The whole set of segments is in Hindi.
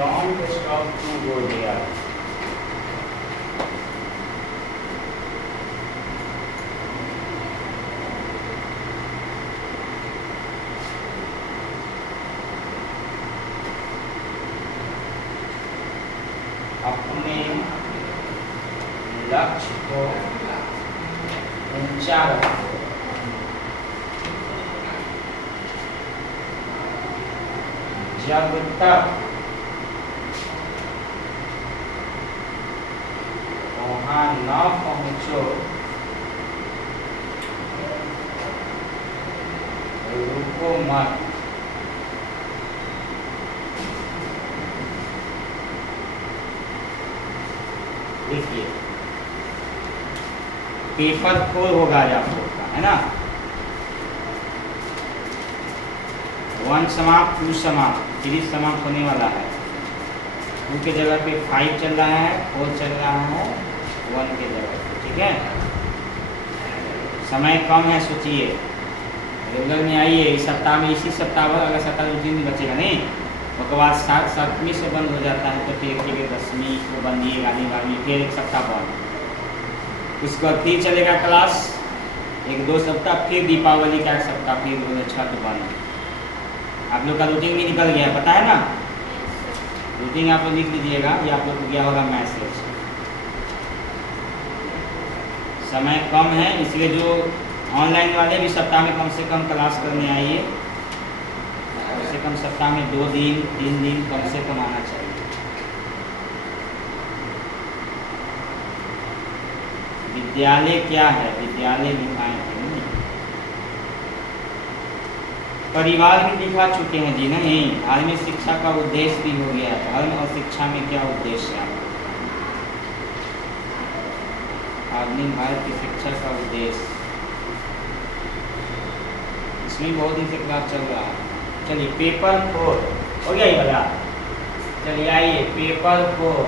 Don't stop to go there. अपने लक्ष्य को ऊंचा रखो। जब तक वहां न पहुंचो रुको मत। देखिए पेपर 4 होगा आज आप लोग का, है ना। 1 समाप्त, 2 समाप्त, 3 समाप्त होने वाला है। 2 के जगह पे 5 चल रहा है, 4 चल रहा है 1 के जगह पे, ठीक है। समय कम है, सोचिए रेगुलर में आइए। इस सप्ताह में, इसी सप्ताह में अगर सप्ताह 2 दिन बचेगा नहीं, उसके बाद 7वीं से बंद हो जाता है, तो फिर 10वीं को बंद, ये 12वीं, फिर एक सप्ताह बंद। उसके बाद फिर चलेगा क्लास 1-2 सप्ताह, फिर दीपावली का 1 सप्ताह, फिर छठ बंद। आप लोग का रूटीन भी निकल गया, पता है ना। रूटीन आप लोग लिख लीजिएगा, ये आप लोग को गया होगा मैसेज। समय कम है, इसलिए जो ऑनलाइन वाले भी सप्ताह में कम से कम क्लास करने आइए। कम से कम सप्ताह में 2 दिन 3 दिन कम से कम आना चाहिए। विद्यालय क्या है, विद्यालय लिखाएं थे नहीं, परिवार भी लिखा चुके हैं जी। नहीं, धार्मिक शिक्षा का उद्देश्य भी हो गया। धर्म और शिक्षा में क्या उद्देश्य है, आधुनिक भारत की शिक्षा का उद्देश्य, इसमें बहुत दिन से क्लास चल रहा है। चलिए पेपर 4 हो गया ये वाला। चलिए आइए पेपर 4,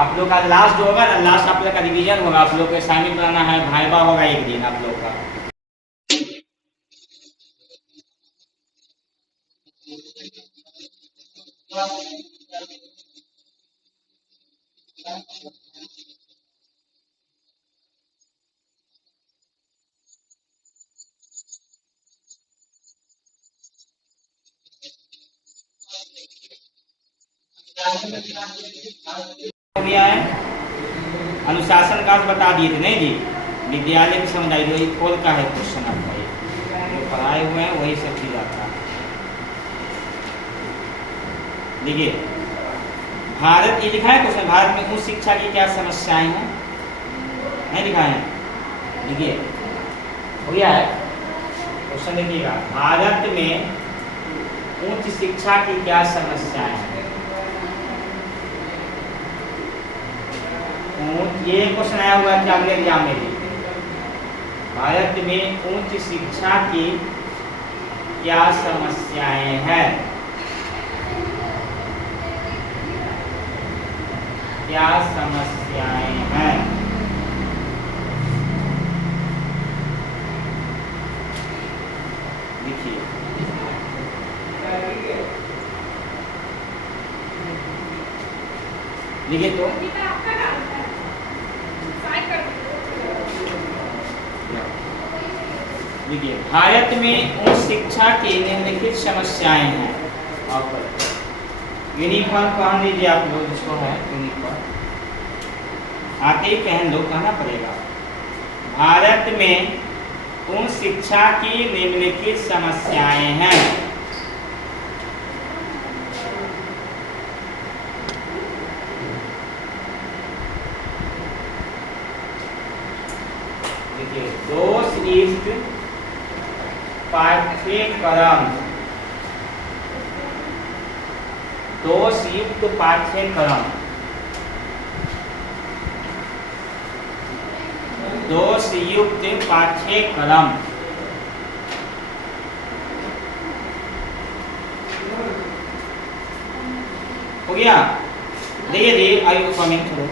आप लोग का लास्ट जो होगा ना, लास्ट आप लोग का रिवीजन होगा। आप लोग को असाइनमेंट बनाना है, भाइबा होगा एक दिन आप लोग का। हो गया है, अनुशासन का बता दिए थे नहीं जी, विद्यालय की समझाई दो। 4 का है क्वेश्चन आपका, ये जो पढ़ाए हुए हैं वही सब चीज आता है। देखिए भारत, ये लिखा है क्वेश्चन, भारत में उच्च शिक्षा की क्या समस्याएं हैं, नहीं लिखा है। देखिए हो गया है क्वेश्चन, देखिएगा भारत में उच्च शिक्षा की क्या समस्याएं हैं। ये क्वेश्चन आया हुआ है अगले एग्जाम में भी। भारत में उच्च शिक्षा की क्या समस्याएं हैं, क्या समस्याएं हैं। देखिए लिखे तो देखिए भारत में उच्च शिक्षा की निम्नलिखित समस्याएं हैं। आप यूनिफॉर्म पहन लीजिए, आप लोग जिसको है यूनिफॉर्म आते ही पहन लो, कहना पड़ेगा। भारत में उच्च शिक्षा की निम्नलिखित समस्याएं हैं। देखिए दोषयुक्त पाठ्यक्रम, दोषयुक्त पाठ्यक्रम, दोषयुक्त पाठ्यक्रम। हो गया। देखिए जी आयु कमेंट करो।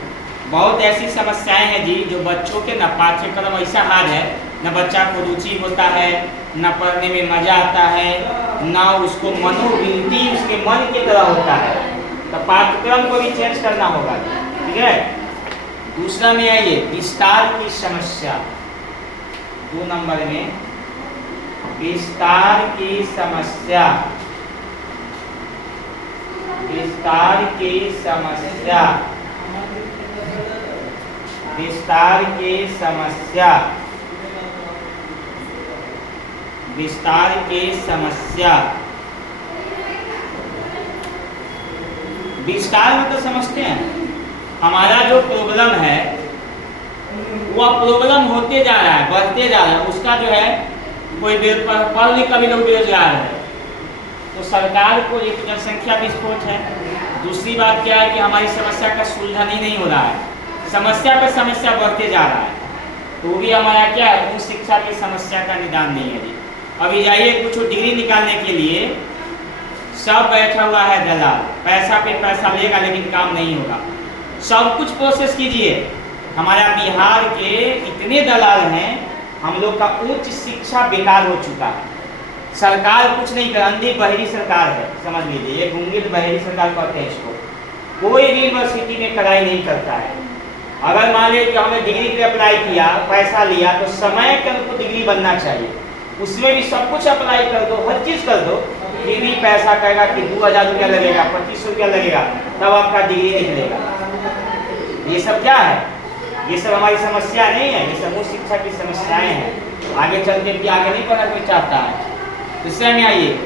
बहुत ऐसी समस्याएं हैं जी जो बच्चों के न पाठ्यक्रम ऐसा हार्ड है, न बच्चा को रुचि होता है, न पढ़ने में मजा आता है, ना उसको मनोवृत्ति उसके मन की तरह होता है, तो पाठ्यक्रम को भी चेंज करना होगा। ठीक है, दूसरा में आइए विस्तार की समस्या। 2 नंबर में विस्तार की समस्या। विस्तार की समस्या। विस्तार की समस्या। विस्तार की समस्या। विस्तार मतलब समझते हैं, हमारा जो प्रॉब्लम है वह प्रॉब्लम होते जा रहा है, बढ़ते जा रहा है। उसका जो है कोई पढ़ लिख भी लोग बेरोजगार है, तो सरकार को एक जनसंख्या विस्फोट है। दूसरी बात क्या है कि हमारी समस्या का सुलझन ही नहीं हो रहा है, समस्या पर समस्या बढ़ते जा रहा है। तो भी हमारा क्या है, उस शिक्षा की समस्या का निदान नहीं है जी। अभी जाइए कुछ डिग्री निकालने के लिए सब बैठा हुआ है दलाल, पैसा पे पैसा लेगा लेकिन काम नहीं होगा। सब कुछ प्रोसेस कीजिए। हमारा बिहार के इतने दलाल हैं, हम लोग का उच्च शिक्षा बेकार हो चुका है। सरकार कुछ नहीं कर, अंधी बहरी सरकार है, समझ लीजिए, ये गूंगी बहरी सरकार कहते हैं इसको। कोई भी यूनिवर्सिटी में पढ़ाई नहीं करता है। अगर मान लीजिए कि हमने डिग्री के लिए अप्लाई किया, पैसा लिया, तो समय के अनुरूप डिग्री बनना चाहिए। उसमें भी सब कुछ अप्लाई कर दो, हर चीज़ कर दो, फिर भी पैसा कहेगा कि 2000 रुपया लगेगा, 2500 रुपया लगेगा, तब आपका डिग्री निकलेगा। ये सब क्या है? ये सब हमारी समस्या नहीं है, ये सब उच्च शिक्षा की समस्याएं हैं। आगे चल के भी आगे नहीं पढ़ना कोई चाहता है। दूसरे में आइए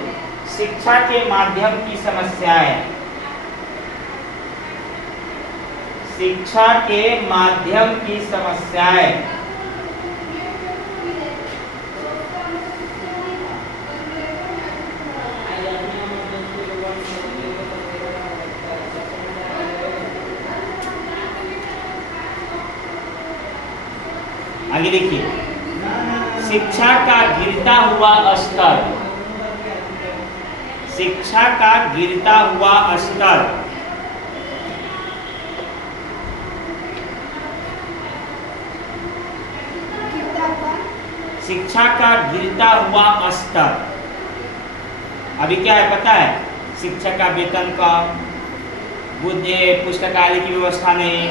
शिक्षा के माध्यम की समस्याएं। शिक्षा के माध्यम की समस्याएं। आगे देखिए, शिक्षा का गिरता हुआ स्तर। शिक्षा का गिरता हुआ स्तर। शिक्षा का गिरता हुआ स्तर। अभी क्या है पता है, शिक्षक का वेतन कम, पुस्तकालय की व्यवस्था नहीं,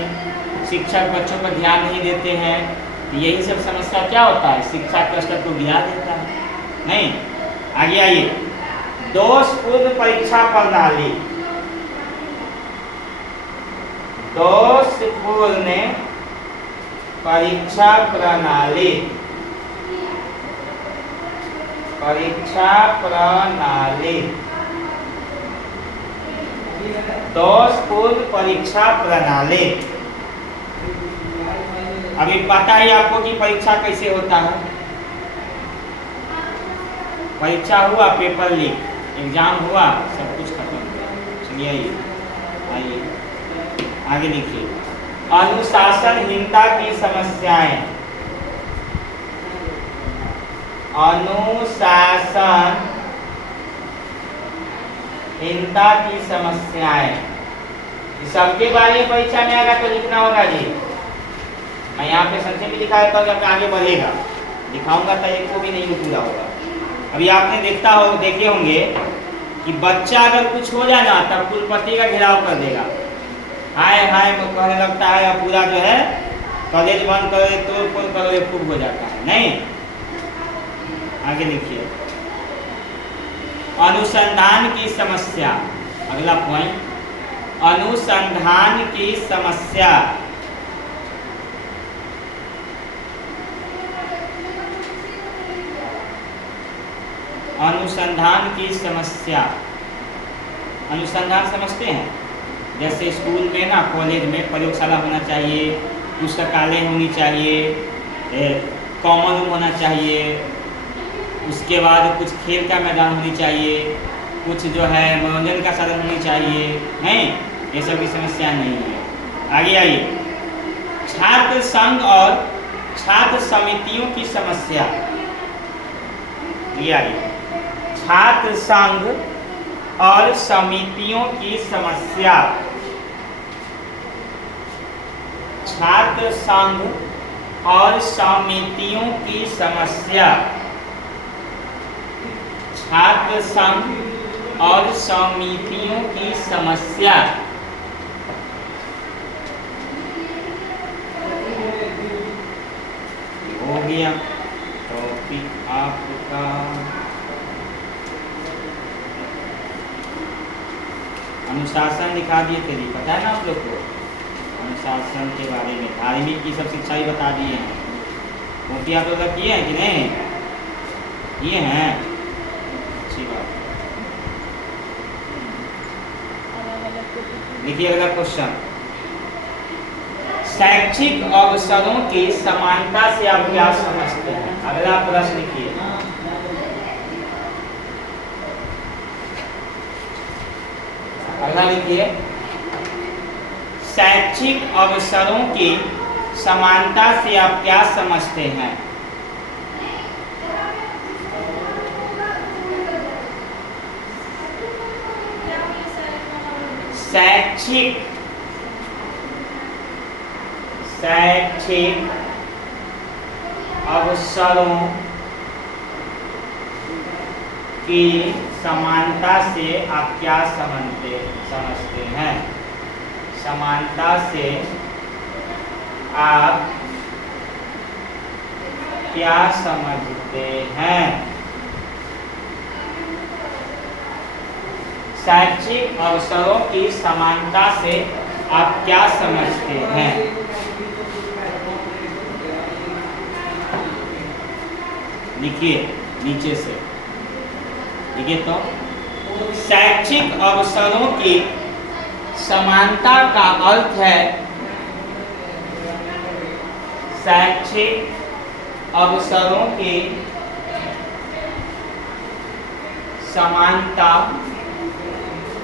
शिक्षक बच्चों पर ध्यान नहीं देते हैं। यही सब समस्या क्या होता है, शिक्षा के स्तर को गिरा देता है। नहीं, आगे आइए, दोषपूर्ण परीक्षा प्रणाली। दोषपूर्ण परीक्षा प्रणाली। परीक्षा प्रणाली। दोषपूर्ण परीक्षा प्रणाली। अभी पता ही आपको कि परीक्षा कैसे होता है। परीक्षा हुआ, पेपर लीक, एग्जाम हुआ, सब कुछ खत्म। चलिए आइए आगे लिखिए, अनुशासनहीनता की समस्याएं। अनुशासनहीनता की समस्याएं। सबके बारे में परीक्षा में आएगा तो लिखना होगा जी। मैं यहाँ पे संक्षेप में दिखा देता हूँ, जब आगे बढ़ेगा दिखाऊंगा तो एक को भी नहीं पूरा होगा। अभी आपने देखे होंगे कि बच्चा अगर कुछ हो जाए ना तब कुलपति का घेराव कर देगा, हाय हाय कहने लगता है, और पूरा जो है कॉलेज बंद करो, तोड़ फोड़ करो, खूब हो जाता है। नहीं, आगे लिखिए, अनुसंधान की समस्या। अगला पॉइंट, अनुसंधान की समस्या। अनुसंधान की समस्या। अनुसंधान समझते हैं, जैसे स्कूल में ना, कॉलेज में प्रयोगशाला होना चाहिए, पुस्तकालय होनी चाहिए, कॉमन रूम होना चाहिए, उसके बाद कुछ खेल का मैदान होनी चाहिए, कुछ जो है मनोरंजन का साधन होनी चाहिए। नहीं, ये सब की समस्या नहीं है। आगे आइए, छात्र संघ और छात्र समितियों की समस्या। ये आइए, छात्र संघ और समितियों की समस्या। छात्र संघ और समितियों की समस्या। छात्र संघ और समितियों की समस्या। हो गया टॉपिक आपका अनुशासन दिखा दिए थे जी, पता है ना आप लोग को अनुशासन के बारे में, धार्मिक की सब शिक्षा भी बता दिए हैं। कॉपी आप लोग किए हैं कि नहीं किए हैं? अच्छी बात। देखिए अगला क्वेश्चन, शैक्षिक अवसरों की समानता से आप क्या समझते हैं? अगला प्रश्न लिखिए। अगला लिखिए, शैक्षिक अवसरों की समानता से आप क्या समझते हैं? शैक्षिक अवसरों की समानता से आप क्या समझते हैं? समानता से आप क्या समझते हैं? शैक्षिक अवसरों की समानता से आप क्या समझते हैं? लिखिए नीचे से, लिखिए तो शैक्षिक अवसरों की समानता का अर्थ है, शैक्षिक अवसरों की समानता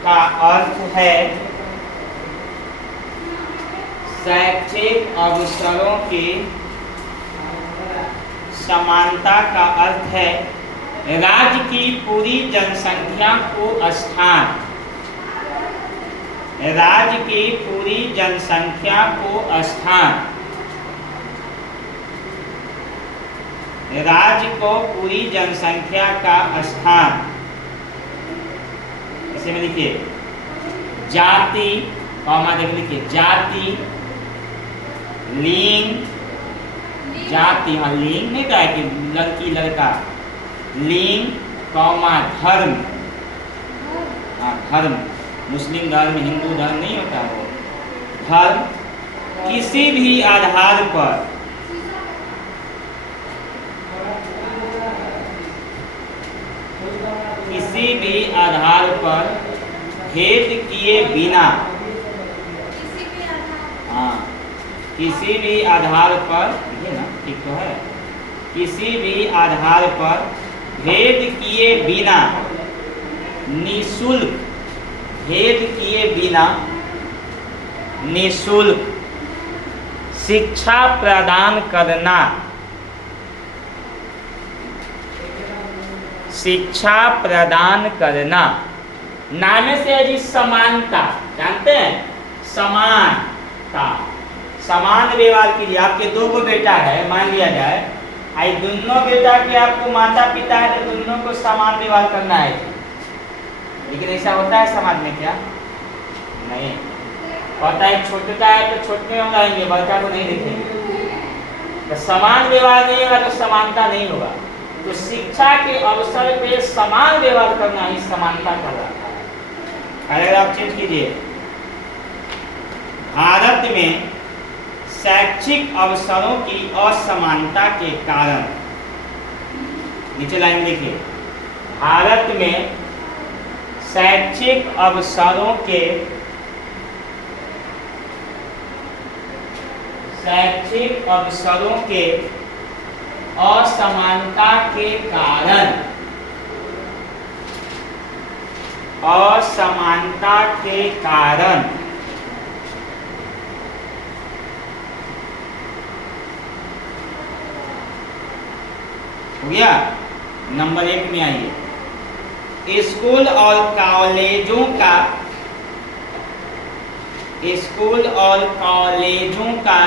का अर्थ है, शैक्षिक अवसरों की समानता का अर्थ है राज्य की पूरी जनसंख्या को स्थान, राज्य की पूरी जनसंख्या को स्थान, राज्य को पूरी जनसंख्या का स्थान। इसे में लिखिए जाति, कॉमा देख लिखिए जाति, लिंग, जाति हाँ लिंग नहीं कहा कि लड़की लड़का, लिंग कॉमा धर्म, हाँ धर्म, मुस्लिम धर्म हिंदू धर्म नहीं होता वो, धर्म किसी भी आधार पर किसी भी आधार पर भेद किए बिना, हाँ किसी भी आधार पर, ये ना ठीक तो है, किसी भी आधार पर भेद किए बिना निःशुल्क, भेद किए बिना निःशुल्क शिक्षा प्रदान करना, शिक्षा प्रदान करना। नाम से है जी समानता, जानते हैं समानता, समान व्यवहार कीजिए। आपके दो गो बेटा है मान लिया जाए, आई दोनों बेटा के आपको माता पिता है तो दोनों को समान व्यवहार करना है, लेकिन ऐसा होता है समाज में क्या? नहीं होता है। छोटा है तो छोटे में आएंगे, बड़का को नहीं देखेंगे। तो समान व्यवहार नहीं होगा तो समानता नहीं होगा। तो शिक्षा के अवसर पे समान व्यवहार करना ही समानता कहलाता है। अगर आप चेंज कीजिए, भारत में शैक्षिक अवसरों की असमानता के कारण, नीचे लाइन लिखिए, भारत में शैक्षिक अवसरों के असमानता के कारण, असमानता के कारण हो गया। नंबर 1 में आइए, स्कूल और कॉलेजों का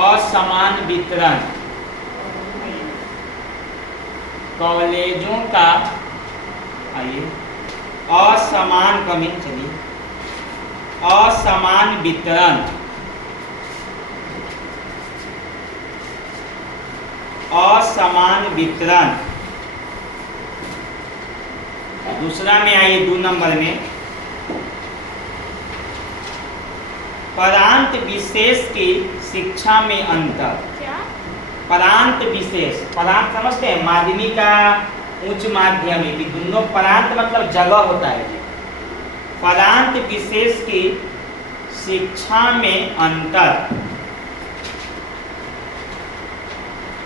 असमान वितरण, कॉलेजों का, आइए, असमान कमी, चलिए, असमान वितरण, असमान वितरण। दूसरा में आइए 2 नंबर में, प्रांत विशेष की शिक्षा में अंतर। क्या? प्रांत विशेष, प्रांत समझते हैं, माध्यमिक का उच्च माध्यमिक, दोनों प्रांत मतलब जगह होता है जी। प्रांत विशेष की शिक्षा में अंतर,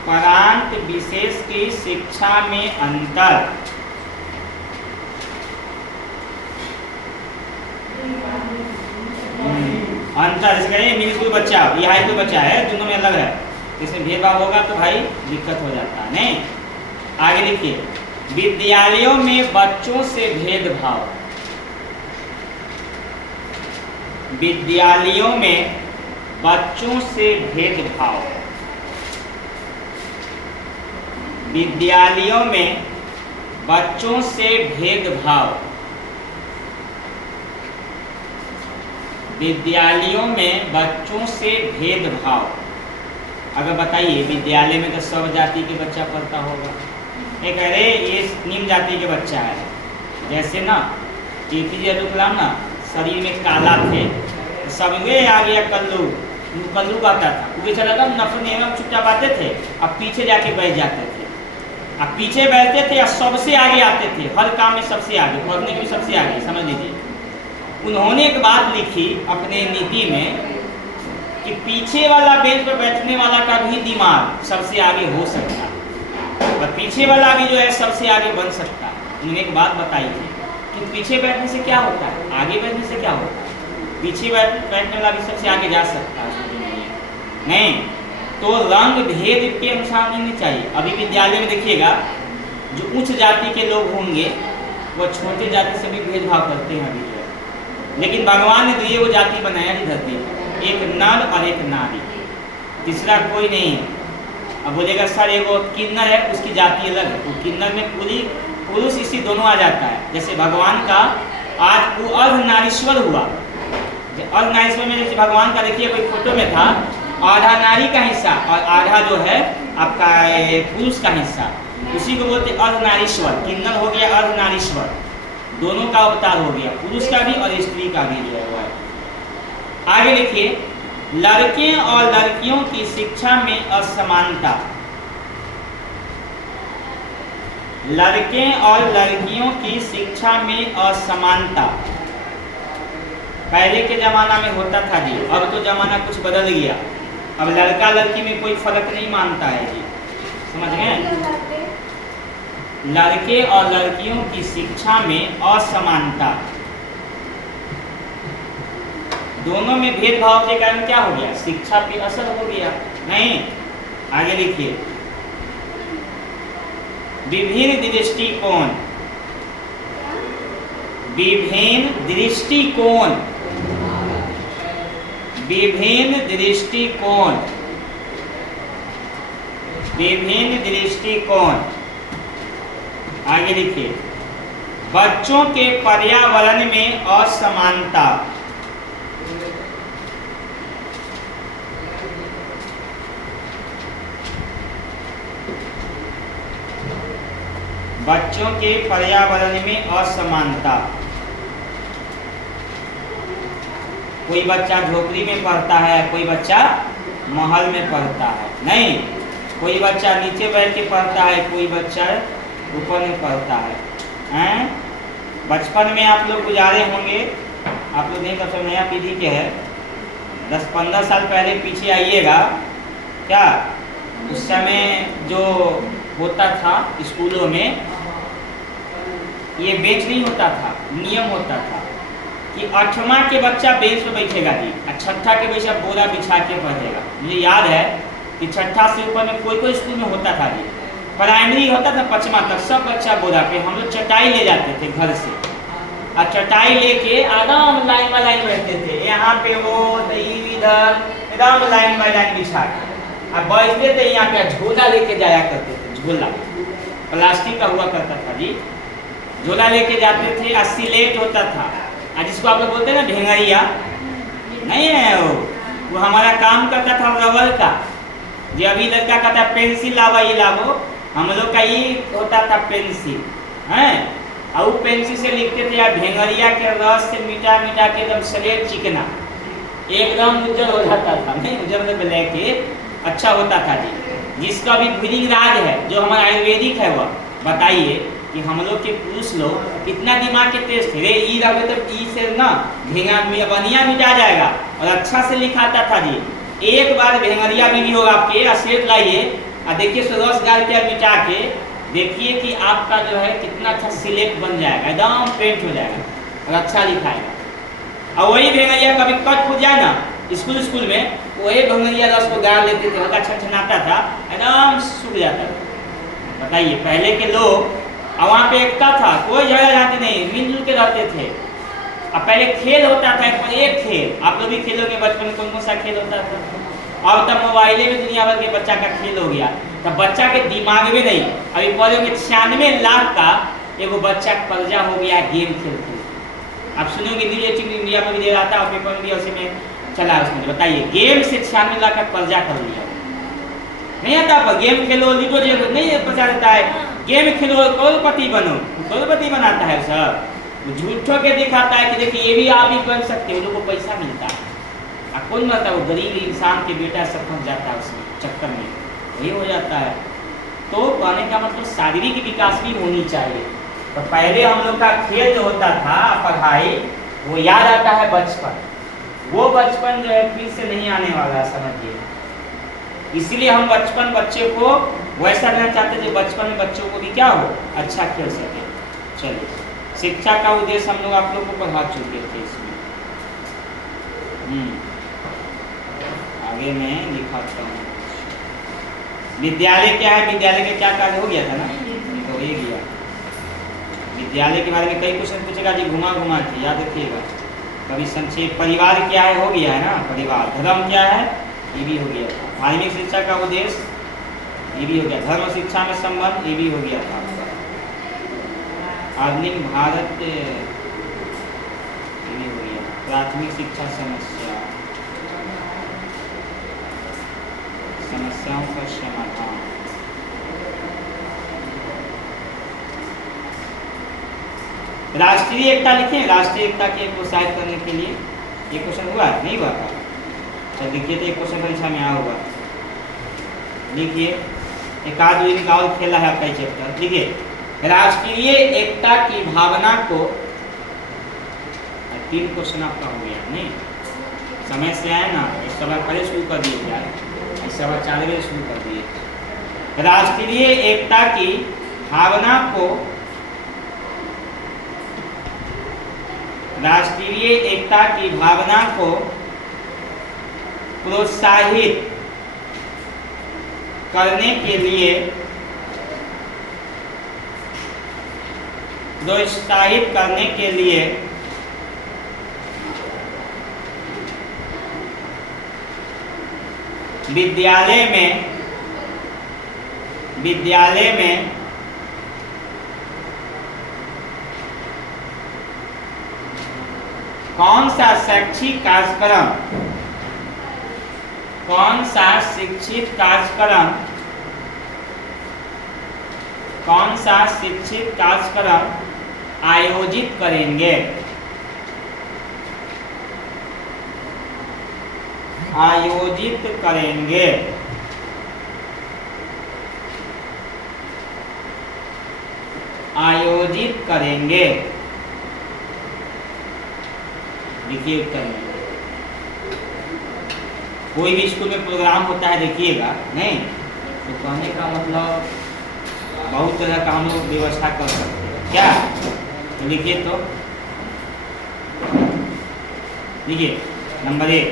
प्रांत विशेष की शिक्षा में अंतर। अंतर इसका मिडिल बच्चा, यह हाई स्कूल बच्चा है, दोनों में अलग है, इसमें भेदभाव होगा तो भाई दिक्कत हो जाता है। नहीं, आगे देखिए, विद्यालयों में बच्चों से भेदभाव, विद्यालयों में बच्चों से भेदभाव, विद्यालयों में बच्चों से भेदभाव, विद्यालयों में बच्चों से भेदभाव। अगर बताइए, विद्यालय में तो सब जाति के बच्चा पढ़ता होगा, एक अरे ये निम्न जाति के बच्चा है, जैसे ना APJ अब्दुल कलाम ना शरीर में काला थे, सब वे आ गया कल्लू, कल्लू आता था, वो चला था नफने में चुपचाप आते थे, अब पीछे जाके बैठ जाते थे, अब पीछे बैठते थे और सबसे आगे आते थे, हर काम में सबसे आगे, पढ़ने में सबसे आगे, समझ लीजिए। उन्होंने एक बात लिखी अपने नीति में कि पीछे वाला बेंच पर बैठने वाला का भी दिमाग सबसे आगे हो सकता है और पीछे वाला भी जो है सबसे आगे बन सकता है। उन्होंने एक बात बताई थी कि पीछे बैठने से क्या होता है, आगे बैठने से क्या होता है, पीछे बैठने वाला भी सबसे आगे जा सकता है। नहीं तो रंग भेद के अनुसार नहीं चाहिए। अभी विद्यालय में देखिएगा, जो उच्च जाति के लोग होंगे वह छोटे जाति से भी भेदभाव करते हैं अभी, लेकिन भगवान ने तो ये वो जाति बनाया नहीं धरती, एक नर और एक नारी, तीसरा कोई नहीं है। अब बोलेगा सर एगो किन्नर है, उसकी जाति अलग है, वो किन्नर में पूरी पुरुष स्त्री दोनों आ जाता है। जैसे भगवान का आज वो अर्धनारीश्वर हुआ, अर्धनारीश्वर में जैसे भगवान का देखिए कोई फोटो में था, आधा नारी का हिस्सा और आधा जो है आपका पुरुष का हिस्सा, उसी को बोलते अर्धनारीश्वर। किन्नर हो गया अर्धनारीश्वर, दोनों का अवतार हो गया, पुरुष का भी और स्त्री का भी जो है। आगे देखिए, लड़के और लड़कियों की शिक्षा में असमानता, लड़के और लड़कियों की शिक्षा में असमानता। पहले के जमाना में होता था जी, अब तो जमाना कुछ बदल गया, अब लड़का लड़की में कोई फर्क नहीं मानता है जी, समझ गए। लड़के और लड़कियों की शिक्षा में असमानता, दोनों में भेदभाव के कारण क्या हो गया, शिक्षा पे असर हो गया। नहीं, आगे लिखिए, विभिन्न दृष्टिकोण, विभिन्न दृष्टिकोण, विभिन्न दृष्टिकोण, विभिन्न दृष्टिकोण। आगे लिखिए, बच्चों के पर्यावरण में असमानता, बच्चों के पर्यावरण में असमानता। कोई बच्चा झोपड़ी में पढ़ता है, कोई बच्चा महल में पढ़ता है। नहीं, कोई बच्चा नीचे बैठ के पढ़ता है, कोई बच्चा ऊपर में पढ़ता है। हैं? बचपन में आप लोग गुजारे होंगे, आप लोग नहीं, तब नया पीढ़ी के हैं, 10-15 साल पहले पीछे आइएगा, क्या उस समय जो होता था स्कूलों में, ये बेंच नहीं होता था, नियम होता था कि 8वां के बच्चा बेंच पर बैठेगा जी, और 6ठा के बच्चा बोरा बिछा के पढ़ेगा। मुझे याद है कि 6ठा से ऊपर में कोई कोई स्कूल में होता था जी, प्राइमरी होता था 5वां तक, सब बच्चा बोरा पे, हम लोग चटाई ले जाते थे घर से, और चटाई लेके आराम लाइन बाय लाइन बैठते थे, यहाँ पे वो इधर एकदम लाइन बाय लाइन बिछा के, अब बैठते थे यहाँ पे, झोला लेके जाया करते थे, झोला प्लास्टिक का हुआ करता था जी, झोला लेके जाते थे, सिलेट होता था, जिसको आप लोग बोलते हैं ना भेंगरिया, नहीं है वो हमारा काम करता था रबर का। जो अभी लड़का कहता है पेंसिल लावा, ये लावो, हम लोग का ये होता था पेंसिल है। और वो पेंसिल से लिखते थे, या भेंगरिया के रस से मिटा मिटा के एकदम स्लेट चिकना, एकदम उज्जवल हो जाता था, नहीं उज्जवल मतलब ब्लैक के अच्छा होता था जी। जिसका भी ब्रीदिंग राज है, जो हमारा आयुर्वेदिक है, वह बताइए कि हम लोग के पुरुष लोग कितना दिमाग के तेज थे। ई रहे तो ई से ना बनिया मिटा जाएगा, और अच्छा से लिखाता था जी। एक बार भेंगरिया भी होगा आपके, स्लेट लाइए और देखिए रस डाल के मिटा के देखिए कि आपका जो है कितना अच्छा सिलेक्ट बन जाएगा, एकदम पेंट हो जाएगा और अच्छा लिखाएगा। और वही भेंगरिया कभी कट हो जाए ना स्कूल में, वही भेंगरिया रस को गाड़ लेते थे, हल्का छनछनाता था, एकदम सूख जाता था। बताइए पहले के लोग, और वहाँ पे एकता था, कोई झगड़ा जाते नहीं, मिलजुल के रहते थे। अब पहले खेल होता था, एक खेल आप लोग भी खेलोगे बचपन में, कौन सा खेल होता था। अब तब मोबाइले में दुनिया भर के बच्चा का खेल हो गया, तब बच्चा के दिमाग में नहीं। अभी पढ़े होंगे 96 लाख का एगो बच्चा कर्जा हो गया गेम खेलते। आप सुनोगे न्यूज इंडिया में भी दे रहा था, और पेपर में भी उसी में चला उसमें। बताइए गेम से 96 लाख का कर्जा कर लिया। नहीं आता पर गेम खेलो, लूडो जो नहीं पता रहता है, गेम खेलो करोड़पति बनो, करोड़पति बनाता है सब, झूठों के दिखाता है कि देखिए ये भी आप ही बन सकते हो, लोगों को पैसा मिलता है। कौन मरता है, वो गरीब इंसान के बेटा सब फंस जाता है उसमें चक्कर में, वही हो जाता है। तो कहने का मतलब शारीरिक विकास भी होनी चाहिए। तो पहले हम लोग का खेल जो होता था पढ़ाई, वो याद आता है बचपन, वो बचपन जो है फिर से नहीं आने वाला है, समझिए। इसीलिए हम बचपन बच्चे को वैसा रहना चाहते थे, बचपन में बच्चों को भी क्या हो, अच्छा खेल सके। चलिए शिक्षा का उद्देश्य हम लोग आप लोग को पढ़ा चुके थे इसमें। आगे मैं दिखाता हूँ विद्यालय क्या है, विद्यालय का क्या कार्य हो गया था ना, तो हो ही गया। विद्यालय के बारे में कई क्वेश्चन पूछेगा जी, घुमा घुमा के याद रखिएगा। कभी संक्षेप, परिवार क्या है हो गया है ना, परिवार। धर्म क्या है, ये भी हो गया था। धार्मिक शिक्षा का उद्देश्य, ये भी हो गया। धर्म शिक्षा में संबंध, ये भी हो गया था। आधुनिक भारत, ये भी हो गया। प्राथमिक शिक्षा समस्या, समस्याओं का समाधान। राष्ट्रीय एकता लिखें, राष्ट्रीय एकता के प्रोत्साहित करने के लिए। ये क्वेश्चन हुआ नहीं हुआ था, चल लिखिए। तो एक क्वेश्चन परीक्षा में आया होगा, लिखिए। एक आध दिन का और खेला है आपका चैप्टर, लिखिए। राष्ट्रीय एकता की भावना को, 3 क्वेश्चन आपका हो गया नहीं, समय से आए ना, इस समय पहले शुरू कर दिए जाए, इस समय 4 बजे शुरू कर दिए। राष्ट्रीय एकता की भावना को, राष्ट्रीय एकता की भावना को प्रोत्साहित करने के लिए, प्रोत्साहित करने के लिए विद्यालय में कौन सा शैक्षिक कार्यक्रम, कौन सा शिक्षित कार्यक्रम, कौन सा शिक्षित कार्यक्रम आयोजित करेंगे, आयोजित करेंगे। आयोजित करेंगे, देखिए उत्तर में। कोई भी स्कूल में प्रोग्राम होता है देखिएगा, नहीं तो कहने का मतलब बहुत तरह का हम लोग व्यवस्था कर सकते हैं। क्या, तो लिखिए। तो लिखिए नंबर 1,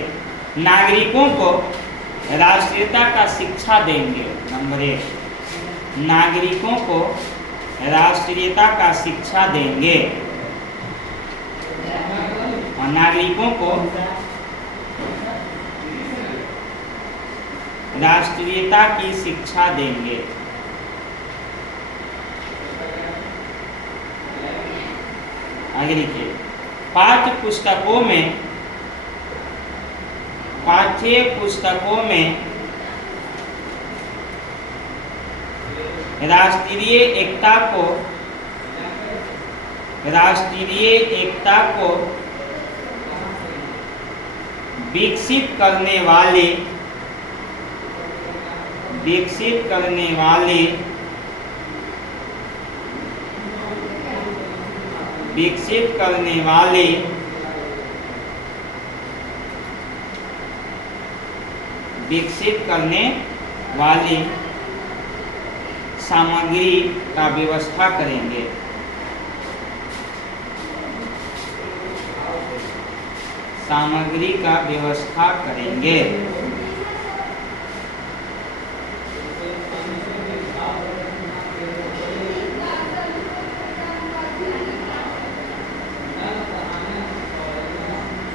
नागरिकों को राष्ट्रीयता का शिक्षा देंगे। नंबर 1, नागरिकों को राष्ट्रीयता का शिक्षा देंगे, और नागरिकों को राष्ट्रीयता की शिक्षा देंगे। आगे लिखिए, पाठ्य पुस्तकों में राष्ट्रीय एकता को विकसित करने वाले सामग्री का व्यवस्था करेंगे।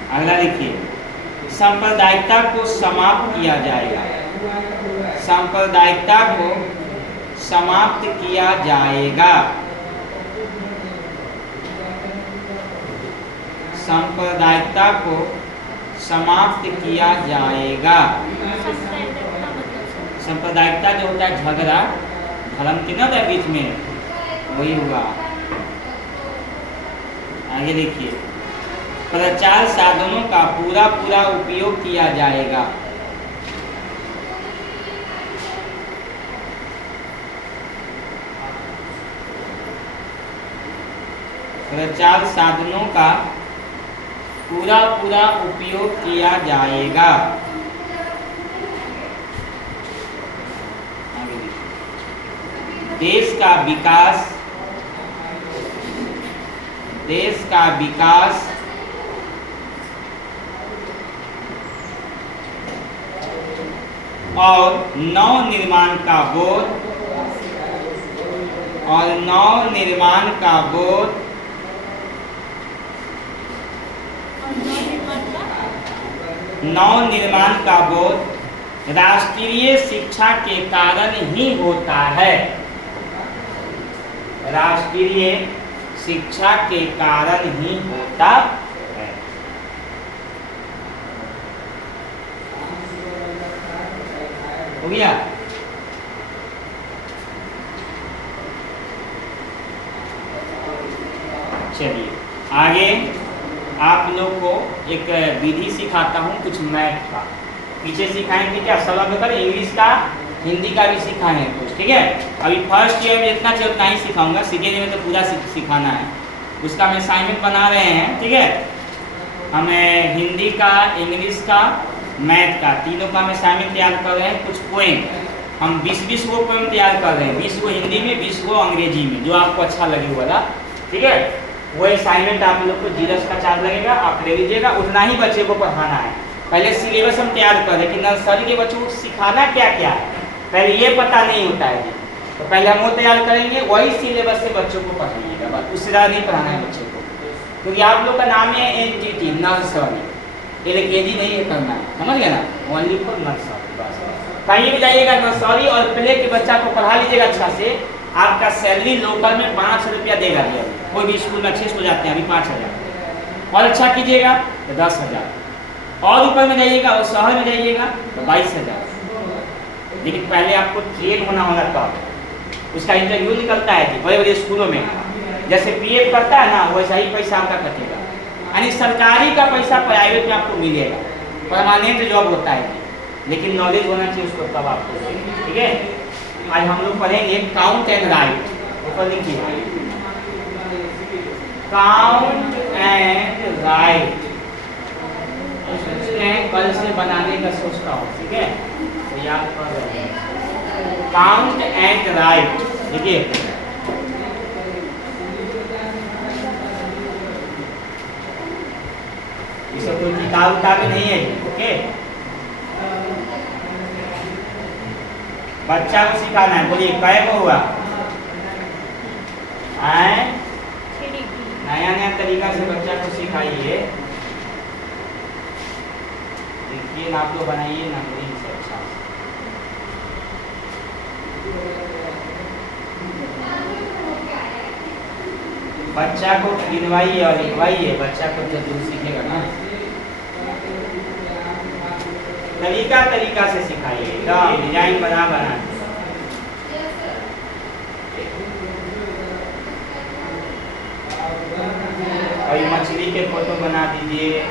अगला लिखिए, सांप्रदायिकता को समाप्त किया जाएगा। सांप्रदायिकता को समाप्त किया जाएगा। सांप्रदायिकता को समाप्त किया जाएगा। सांप्रदायिकता जो होता है झगड़ा, धर्म के ना बीच में, वही हुआ। आगे लिखिए, प्रचार साधनों का पूरा उपयोग किया जाएगा। प्रचार साधनों का पूरा उपयोग किया जाएगा। आगे लिखिए, देश का विकास और नव निर्माण का बोध राष्ट्रीय शिक्षा के कारण ही होता है। राष्ट्रीय शिक्षा के कारण ही होता है। हो गया? चलिए आगे आप लोग को एक विधि सिखाता हूँ, कुछ मैथ का। पीछे सिखाएंगे क्या, सब कर इंग्लिश का, हिंदी का भी सिखाएं कुछ, ठीक है। अभी फर्स्ट ईयर में जितना चाहिए उतना ही सिखाऊंगा, सेकेंड ईयर में तो पूरा सिखाना है। उसका हम असाइनमेंट बना रहे हैं, ठीक है। हमें हिंदी का, इंग्लिश का, मैथ का, तीनों का हम असाइनमेंट तैयार कर रहे हैं। कुछ पोएम हम 20-20 वो पोएम तैयार कर रहे हैं, 20 वो हिंदी में, 20 वो अंग्रेजी में, जो आपको अच्छा लगे वाला, ठीक है। वो असाइनमेंट आप लोग को जीरस का चार्ज लगेगा, आप ले लीजिएगा। उतना ही बच्चे को पढ़ाना है। पहले सिलेबस हम तैयार कर रहे हैं कि नर्सरी के बच्चों को सिखाना क्या क्या है, पहले ये पता नहीं होता है जी। तो पहले हम वो तैयार करेंगे, वही सिलेबस से बच्चों को पढ़ाइएगा, बस उससे ज़्यादा नहीं पढ़ाना है बच्चे को। क्योंकि आप लोग का नाम है NTT नर्सरी, LKG नहीं है करना है, समझ गए ना, ओनली फॉर नर्सरी। बस कहीं भी जाइएगा नर्सरी और प्ले के बच्चा को पढ़ा लीजिएगा अच्छा से। आपका सैलरी लोकल में 500 रुपया देगा जी। कोई भी स्कूल में अच्छे हो जाते हैं अभी 5000, और अच्छा कीजिएगा तो 10,000, और ऊपर में जाइएगा और शहर में जाइएगा तो 22,000। लेकिन पहले आपको ट्रेन होना तब उसका इंटरव्यू निकलता है जी बड़े बड़े स्कूलों में। जैसे PF करता है ना, वैसा ही पैसा आपका कटेगा। यानी सरकारी का पैसा प्राइवेट में आपको मिलेगा, परमानेंट जॉब होता है जी। लेकिन नॉलेज होना चाहिए उसको, तब आपको, ठीक है। आज हम लोग पढ़ेंगे काउंट एंड राइट। ऊपर लिखिए, काउंट एंड राइट। कल से बनाने का सोचता हूँ, ठीक है, तो याद कर रहे हैं। काउंट एंड राइट, देखिए ये सब कोई किताब नहीं है, ओके। बच्चा को सिखाना है, बोलिए कै को हुआ? नया तरीका से बच्चा को सिखाइए। देखिए ना, आप लोग बनाइए ना से अच्छा। बच्चा को गिनवाइए और लिखवाइए, बच्चा को जरूर सीखेगा ना। तरीका से सिखाइए, एकदम डिजाइन बना और मछली के फोटो बना दीजिए।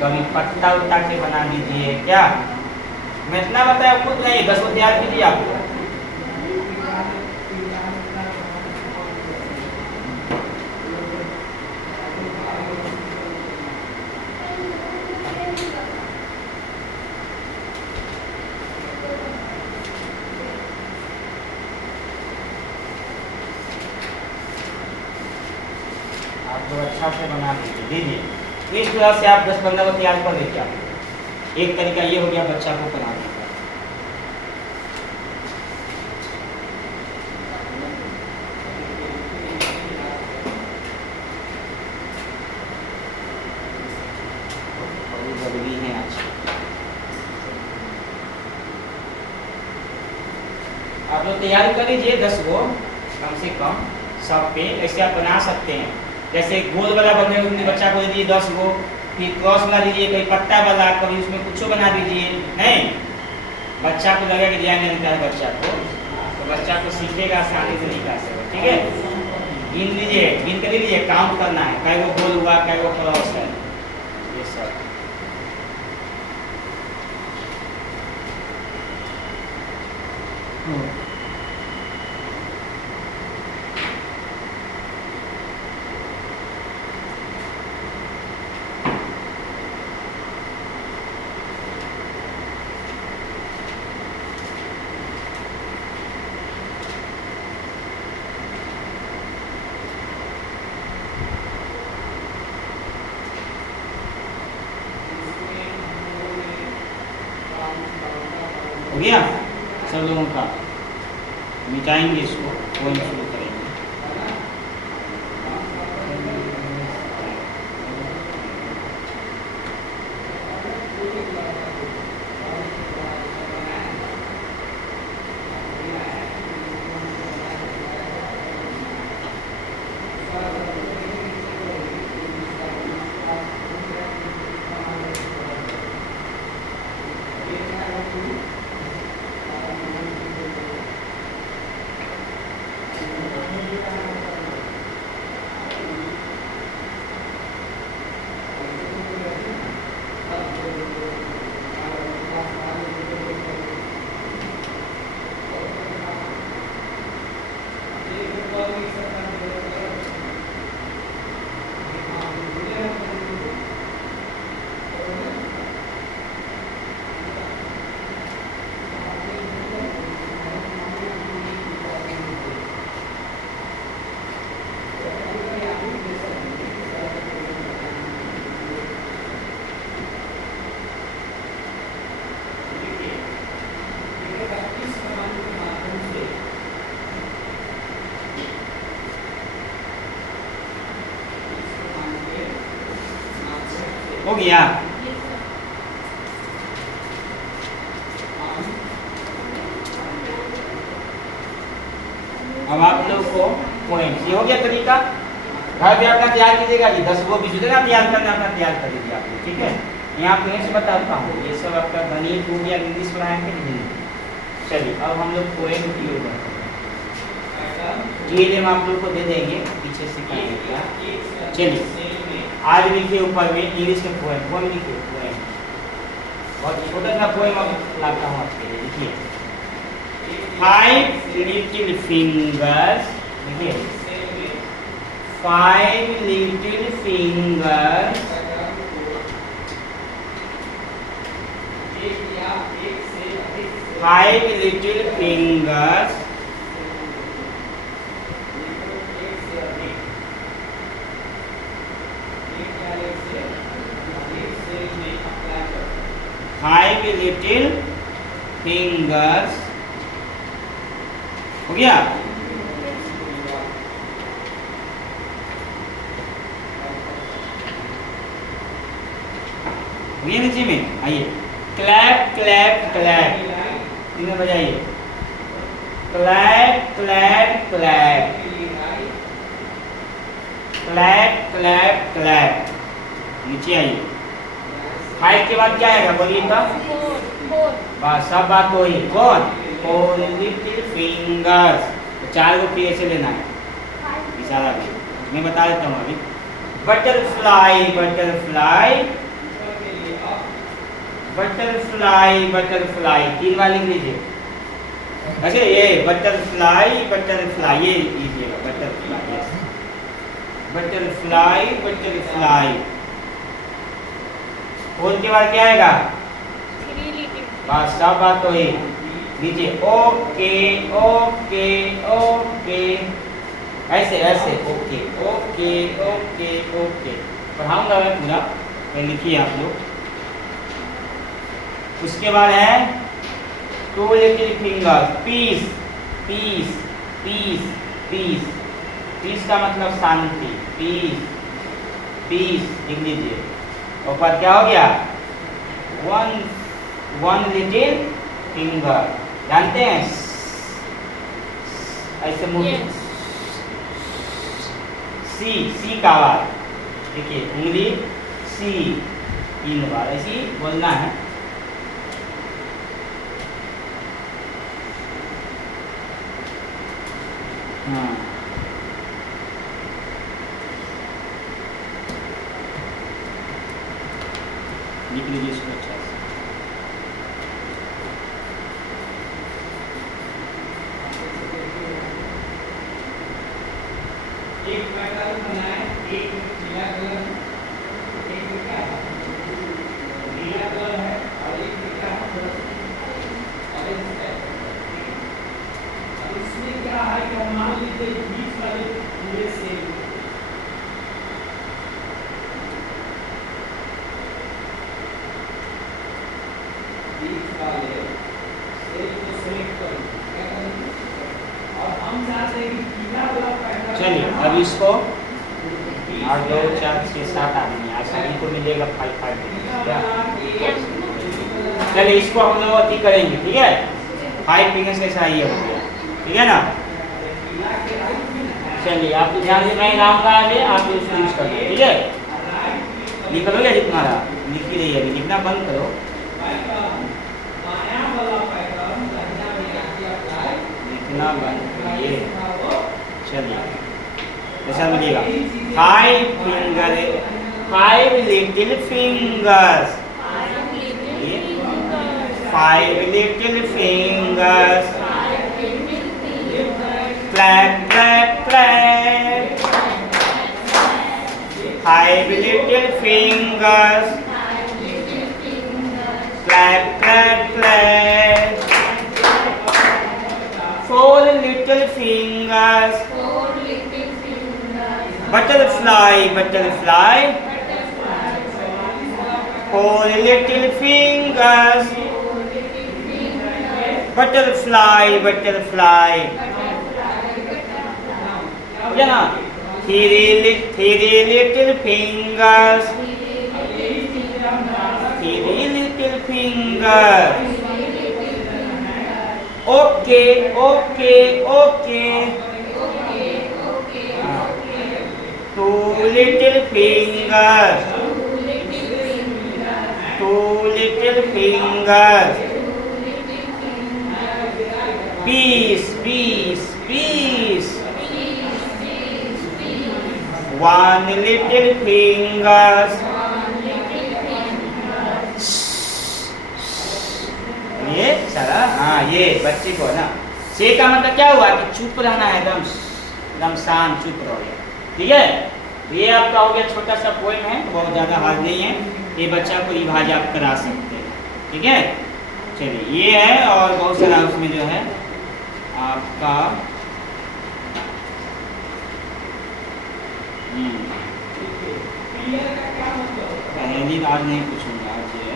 कभी पत्ता उत्ता के बना दीजिए। क्या मैं इतना बताया, खुद नहीं 10 को तैयार कीजिए आप। तो अच्छा से बना दीजिए। तो इस तरह से आप 10-15 को तैयार कर लीजिए। आप एक तरीका ये हो गया बच्चा को बनाने का। जरूरी है आज। आप लोग तैयारी कर लीजिए 10 को कम से कम सब पे। ऐसे आप बना सकते हैं। जैसे गोल वाला बनने में बच्चा को दे दीजिए 10 को, फिर क्रॉस वाला दीजिए, कभी पत्ता वाला, कभी उसमें कुछ बना दीजिए। नहीं, बच्चा को लगेगा कि ध्यान नहीं देता है बच्चा को, तो बच्चा को सीखेगा आसानी तरीका से। ठीक है, गिन लीजिए, गिन कर लीजिए, काउंट करना है, कई वो गोल हुआ, कई वो क्रॉस है, ये सब। हो गया सब लोगों का। मिटाएंगे इसको, पोएम शुरू करेंगे। हो गया। अब आप लोग को पॉइंट ये हो गया तरीका। घर पे अपना तैयार कीजिएगा जी, 10 वो बीस ना तैयार करना, अपना तैयार कर लीजिए आप। ठीक है, यहाँ पे नेक्स्ट बताता हूँ। ये सब आपका गणित हो गया, इंग्लिश पढ़ाएंगे हिंदी। चलिए अब हम लोग पोएम की ओर बढ़ते हैं। ये हम आप लोग को दे देंगे पीछे से क्या। चलिए आज लिखिए ऊपर में इंग्लिश में पोएम। पोएम लिखिए, पोएम बहुत छोटा सा पोएम अब लाता हूँ आपके लिए। लिखिए 5 little fingers। लिखिए 5 little fingers, 5 little fingers, five little fingers। हो गया। नीचे में आइए क्लैप क्लैप क्लैप, तीनों बजाइए। Clap clap clap, clap clap clap. नीचे आइए। 5 के बाद क्या आएगा बोलिए तो? बस सब बात तो ही। कौन? 4 लिटिल फिंगर्स। तो 4 को फिर ऐसे लेना है, इशारा भी मैं बता देता हूँ अभी। बटरफ्लाई बटरफ्लाई बटरफ्लाई बटरफ्लाई, 3 बार लिख लीजिए। अच्छा ये बटरफ्लाई बटरफ्लाई, ये लीजिएगा बटरफ्लाई, यस बटरफ्लाई बटरफ्लाई। 4 के बाद क्या आएगा? बस सब बात तो ही। लीजिए ओके ओके ओके, ऐसे ऐसे ओके ओके ओके ओके। पढ़ाऊंगा मैं पूरा, लिखिए आप लोग। उसके बाद है 2 little finger, piece piece piece piece. Piece का मतलब शांति, पीस पीस लिख लीजिए। और पर क्या हो गया? 1 लिटिल फिंगर, जानते हैं ऐसे मुंह सी का आवाज, देखिए उंगली सी 3 बार ऐसी बोलना है। हाँ लिख लीजिए इसको अच्छा से। एक पैटर्न बनाए, एक नीला कलर, एक क्या है नीला कलर है और एक क्या है ऑरेंज है। अब इसमें क्या है कि मान लीजिए बीच वाले पूरे से बीच वाले से को सेलेक्ट करें, क्या करेंगे? और हम चाहते हैं कि नीला वाला पैटर्न। चलिए अब इसको 8 2 4 6 7 आदमी आज सभी को मिलेगा 5 क्या? चलिए इसको हम लोग अति करेंगे, ठीक है? 5 फिंगर्स के साथ ये हो गया, ठीक है ना? चलिए आप ध्यान से, मैं नाम का आगे आप इसको यूज करना, ठीक है? लिख लो या तुम्हारा लिख ही रही है, लिखना बंद करो। लिखना बंद करिए। चलिए ऐसा मिलेगा 5 little fingers, 5 little fingers, clap clap clap, 5 little fingers, clap clap clap, 4 little fingers, butterfly butterfly, 4 little fingers, butterfly butterfly, हो गया ना? 3 little fingers, 3 little fingers, okay okay okay, 2 little fingers, 2 little fingers, peace peace peace, 1 little fingers, ये सारा। हाँ ये बच्चे को ना से का मतलब क्या हुआ कि चुप रहना है, एकदम शांत चुप रहो, ठीक है? ये आपका हो गया छोटा सा पोएम है, बहुत ज़्यादा हार्ड नहीं है, ये बच्चा को रिवाज आप करा सकते हैं, ठीक है? चलिए ये है और बहुत सारा उसमें जो है आपका पहली बार नहीं पूछूंगा आज ये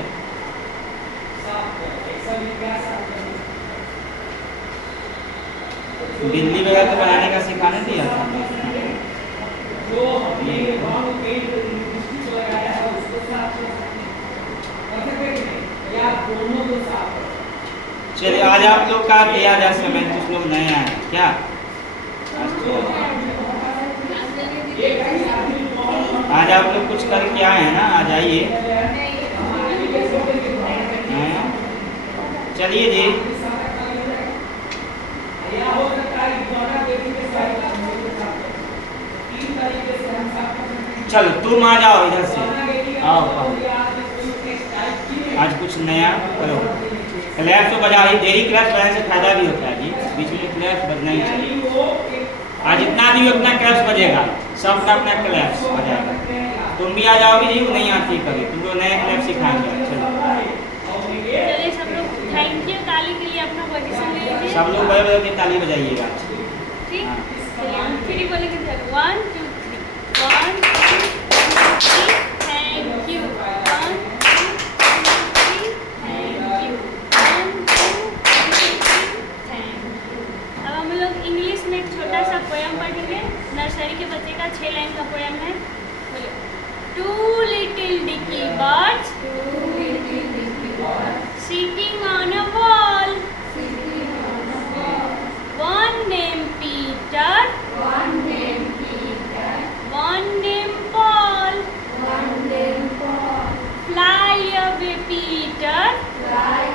बिल्ली वगैरह तो बनाने का सिखाने दिया था चलिए आज आप लोग का तैयार आज समय कुछ लोग नए आए क्या? आज आप लोग कुछ करके आए हैं ना, आ जाइए। चलिए जी, चलो तुम आ जाओ इधर से, आओ आओ। आज कुछ नया करो। क्लैप्स तो बजा ही, देरी क्लैप्स बजाने से फायदा भी होता है जी, बीच में क्लैप्स बजना ही चाहिए। आज जितना भी उतना क्लैप्स बजेगा, सबका अपना क्लैप्स बजाएगा। तुम भी आ जाओगे जी, वो नहीं आती कभी, तुमको नया क्लैप्स सिखाएंगे। चलो सब लोग थैंक यू ताली के लिए अपना पोजीशन ले लीजिए। सब लोग बड़े बड़े ताली बजाइएगा। ठीक, चलिए हम थ्री बोलेंगे। चलो 1 2 3, 1 2 3, thank you. 1 2 3, thank you. 1 2 3, thank you. अब हम लोग इंग्लिश में एक छोटा सा पोयम पढ़ेंगे। नर्सरी के बच्चे का 6 लाइन का पोयम है। बोलो, 2 little dicky birds sitting on a wall. One named Peter, one named Paul. Fly away Peter, fly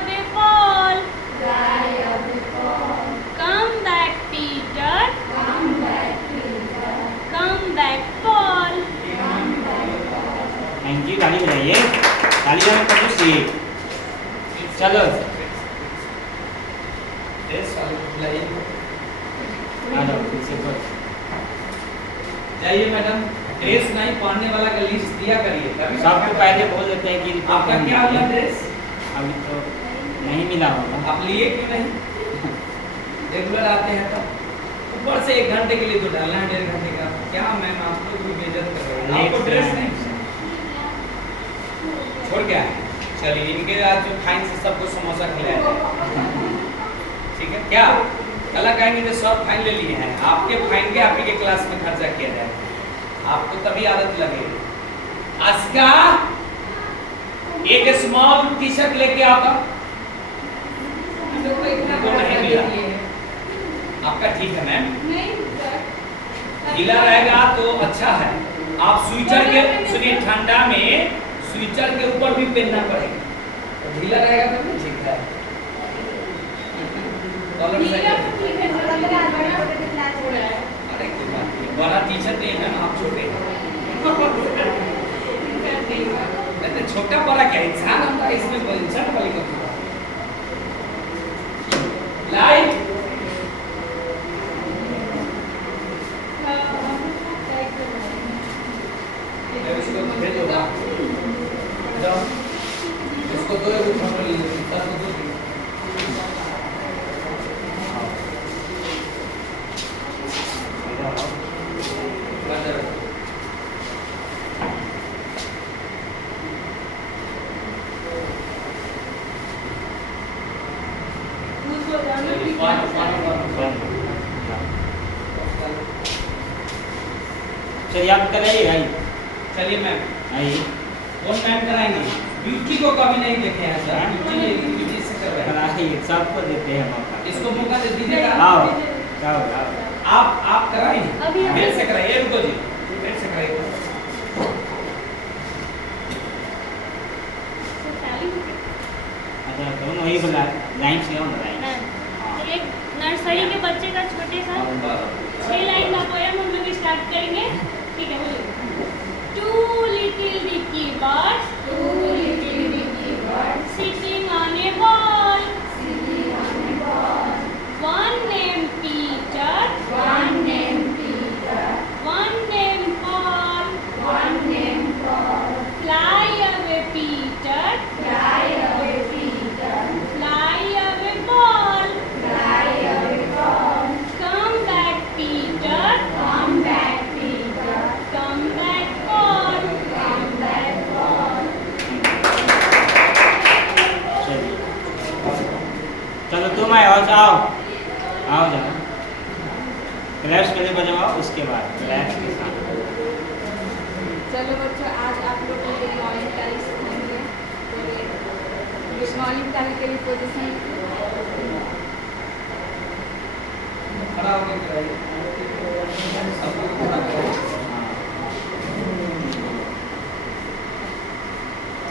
away Paul. Come back Peter, come back Paul. Thank you, ताली बजाइए। ताली में कुछ सीए। चलो आ जाओ फिर से पढ़। जाइए मैडम, ड्रेस नहीं पहनने वाला का लिस्ट दिया करिए। सबको पहले बोल देते हैं कि आपका क्या हुआ ड्रेस? अभी तो नहीं मिला होगा। आप लिए क्यों नहीं? रेगुलर आते हैं तो ऊपर से 1 घंटे के लिए तो डालना है, 1.5 घंटे का। क्या मैम आप लोग भी बेइज्जत कर रहे हैं? आपको ड्रेस नहीं छोड़ क्या है? चलिए इनके आज जो फाइन से सबको समोसा खिलाया जाए, ठीक है क्या? कल कहेंगे तो सब फाइन ले लिए हैं, आपके फाइन के आप ही के क्लास में खर्चा किया जाए, आपको तभी आदत लगेगी। अस्का एक स्मॉल टी शर्ट लेके आता, तो नहीं मिला। आपका ठीक है मैम, ढीला रहेगा तो अच्छा है। आप स्वेटर के सुनिए, ठंडा में स्वेटर के ऊपर भी पहनना पड़ेगा, तो ढीला रहेगा तो नहीं ठीक है। अरे कोई बात नहीं, बड़ा टीचर नहीं है ना, आप छोटे हैं। छोटा बड़ा क्या इंसान होता है, इसमें इंसान वाली बात लाइट इसको भेजो ना, जाओ इसको दो चलिए आप कराइए भाई। चलिए मैम आइए। कौन मैम कराएंगे? ब्यूटी को कभी नहीं देखे हैं सर, ब्यूटी से करवाएं। कराइए, सबको देते हैं मौका। इसको मौका दे दीजिएगा। आओ आओ। आप कराइए, अभी मेरे से कराइए। रुको जी, मेरे से कराइए। अच्छा तो वही बोला लाइन से ऑन लाइन। एक नर्सरी के बच्चे का छोटे सा 6 लाइन का पोयम हम लोग स्टार्ट करेंगे। ठीक है, बोलिए। 2 little dicky birds sitting on a wall. One named Peter, one named Paul. Fly away Peter, fly away Paul. Come back Peter, come back Paul. चलिए चलो तुम आओ जाओ जाओ। क्लैप्स पहले बजवाओ, उसके बाद क्लैप्स के साथ। चलो बच्चों, आज आप लोग को मॉर्निंग तारीख सिखाएंगे। ताली के लिए पोजीशन खड़ा होकर कराइए सबको खड़ा कराइए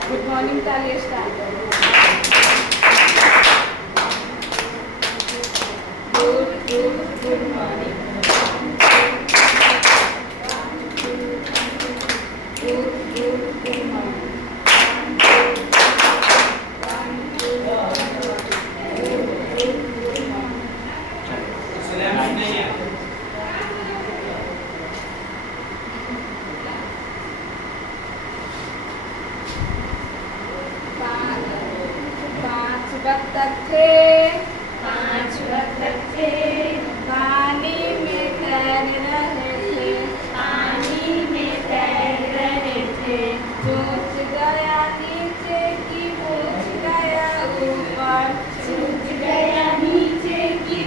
गुड मॉर्निंग ताली start good morning good morning syllabus नहीं है पांच बत्तख थे पानी में तैर रहे थे चोंच गया नीचे की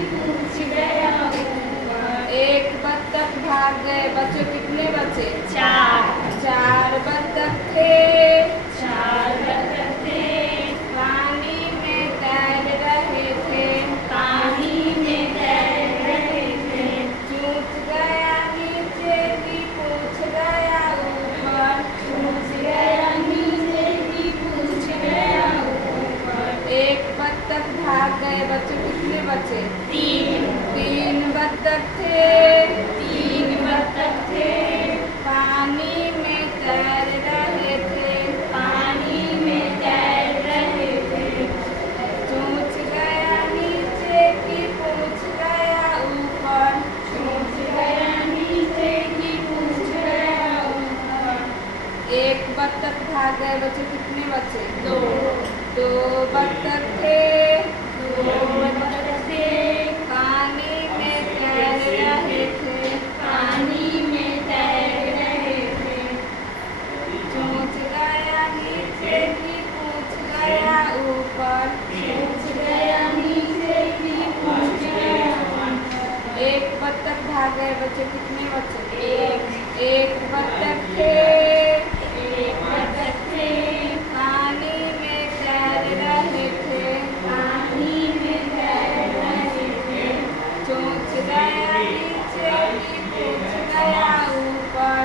पूछ गया ऊपर एक बत्तख भाग गए बच्चों कितने बचे चार बत्तख थे पानी में तैर रहे थे चूक गया नीचे की पूछ गया ऊपर एक बत्तख भाग गए बच्चों कितने बचे तीन बत्तख थे पानी में तैर रहे थे चूक गया नीचे की पूछ गया ऊपर एक बत्तख भाग गए बच्चे कितने बचे दो बत्तख थे पानी में तैर रहे थे चोंच गया नीचे की पूछ गया ऊपर एक बत्तख भाग गए बच्चे कितने बचे एक बत्तख थे पानी में तैर रहे थे चोंच गया नीचे की पूछ गया ऊपर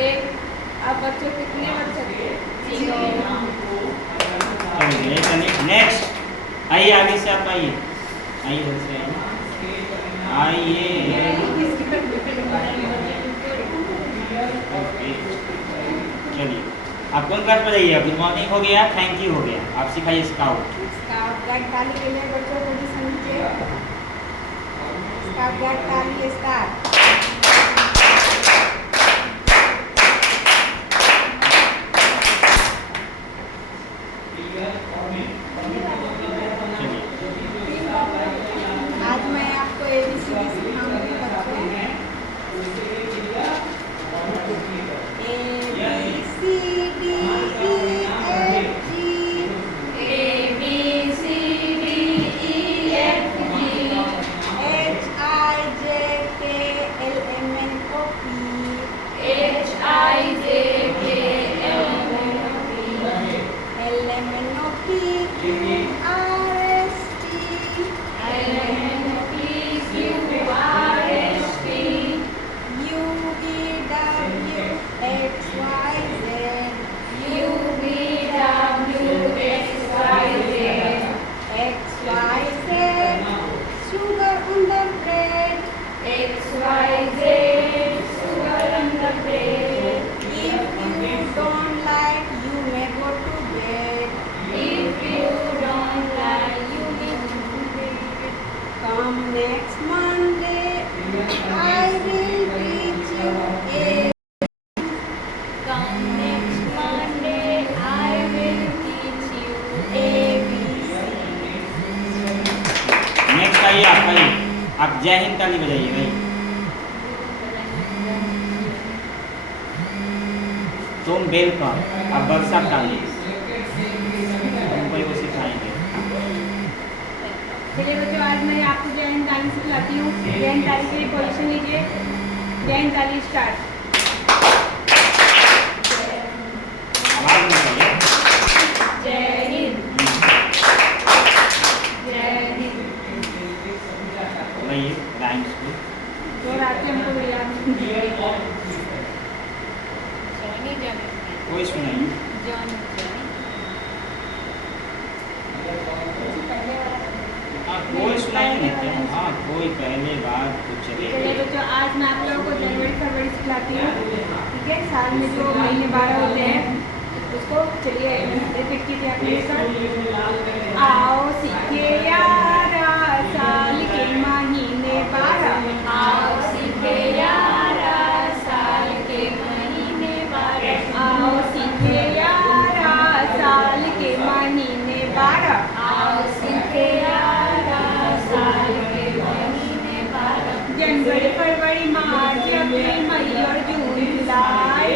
एक अब बच्चों कितने बच्चे नेक्स्ट आइए आगे से आप आइए इधर से आइए ओके चलिए आप कौन क्लास पर जाइए गुड मॉर्निंग हो गया थैंक यू हो गया आप सिखाइए स्काउट ताली के लिए बच्चों को भी समझिए ताली स्टार्ट आज मैं आपको ABCD सिखाऊंगी बच्चों Next Monday, I will teach you a. Come next Monday, I will teach you ABC. Next आइए आप आइए आप जय हिंद ताली बजाइए भाई तुम वेलकम आप वर्षा ताली तुमको सिखाएंगे चलिए बच्चों आज मैं आपको जय हिंद ताली सिखलाती हूँ जय हिंद ताली के लिए पोजीशन लीजिए जय हिंद ताली स्टार्ट आती है, हमको भी याद नहीं। जानी जानी कोई सुनाइए। जानी हाँ कोई सुनाइए नहीं। हाँ कोई पहले बात तो चलिए चले। बच्चों, आज मैं आप लोगों को जनवरी फरवरी सिखाती हूँ, ठीक है। साल में जो महीने 12 होते हैं उसको चलिए रिपीट कीजिए आप मेरे साथ। आओ सीखे यारा साल के महीने 12। आओ सीखे यारा साल के महीने 12। आओ सीखे यारा साल के महीने 12। आओ सीखे यारा साल के महीने 12। जनवरी फरवरी मार्च अप्रैल मई और जून जुलाई।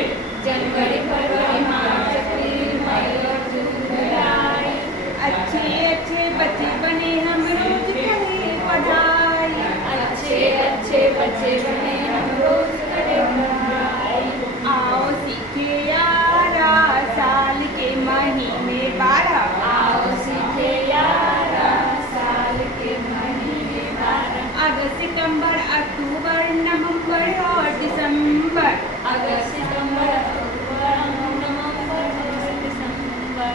जनवरी फरवरी मार्च अप्रैल मई और जून जुलाई। अच्छे अच्छे बच्चे बने हम रोज करें पढ़ाई। अच्छे अच्छे बच्चे बने हम रोज करें पढ़ाई। आओ सीखे यारा साल के महीने 12। आओ सीखे यारा साल के महीने 12। अगस्त सितंबर अक्टूबर नवंबर और दिसंबर। अगस्त सितंबर अक्टूबर नवंबर और दिसंबर।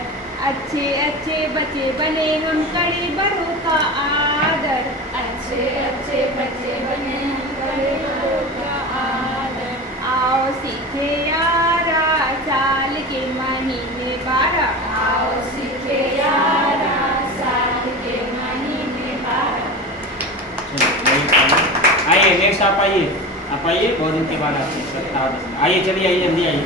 अच्छे अच्छे बच्चे बने हम करें बड़ों का आदर। अच्छे अच्छे बच्चे बने हम करें बड़ों का आदर। आओ सीखे यारा साल के महीने 12। आओ सीखे यारा साल के महीने 12। आइए नेक्स्ट आप आइए। आप आइए, बहुत दिन के बाद आते हैं। 17 आइए, चलिए आइए, जल्दी आइए।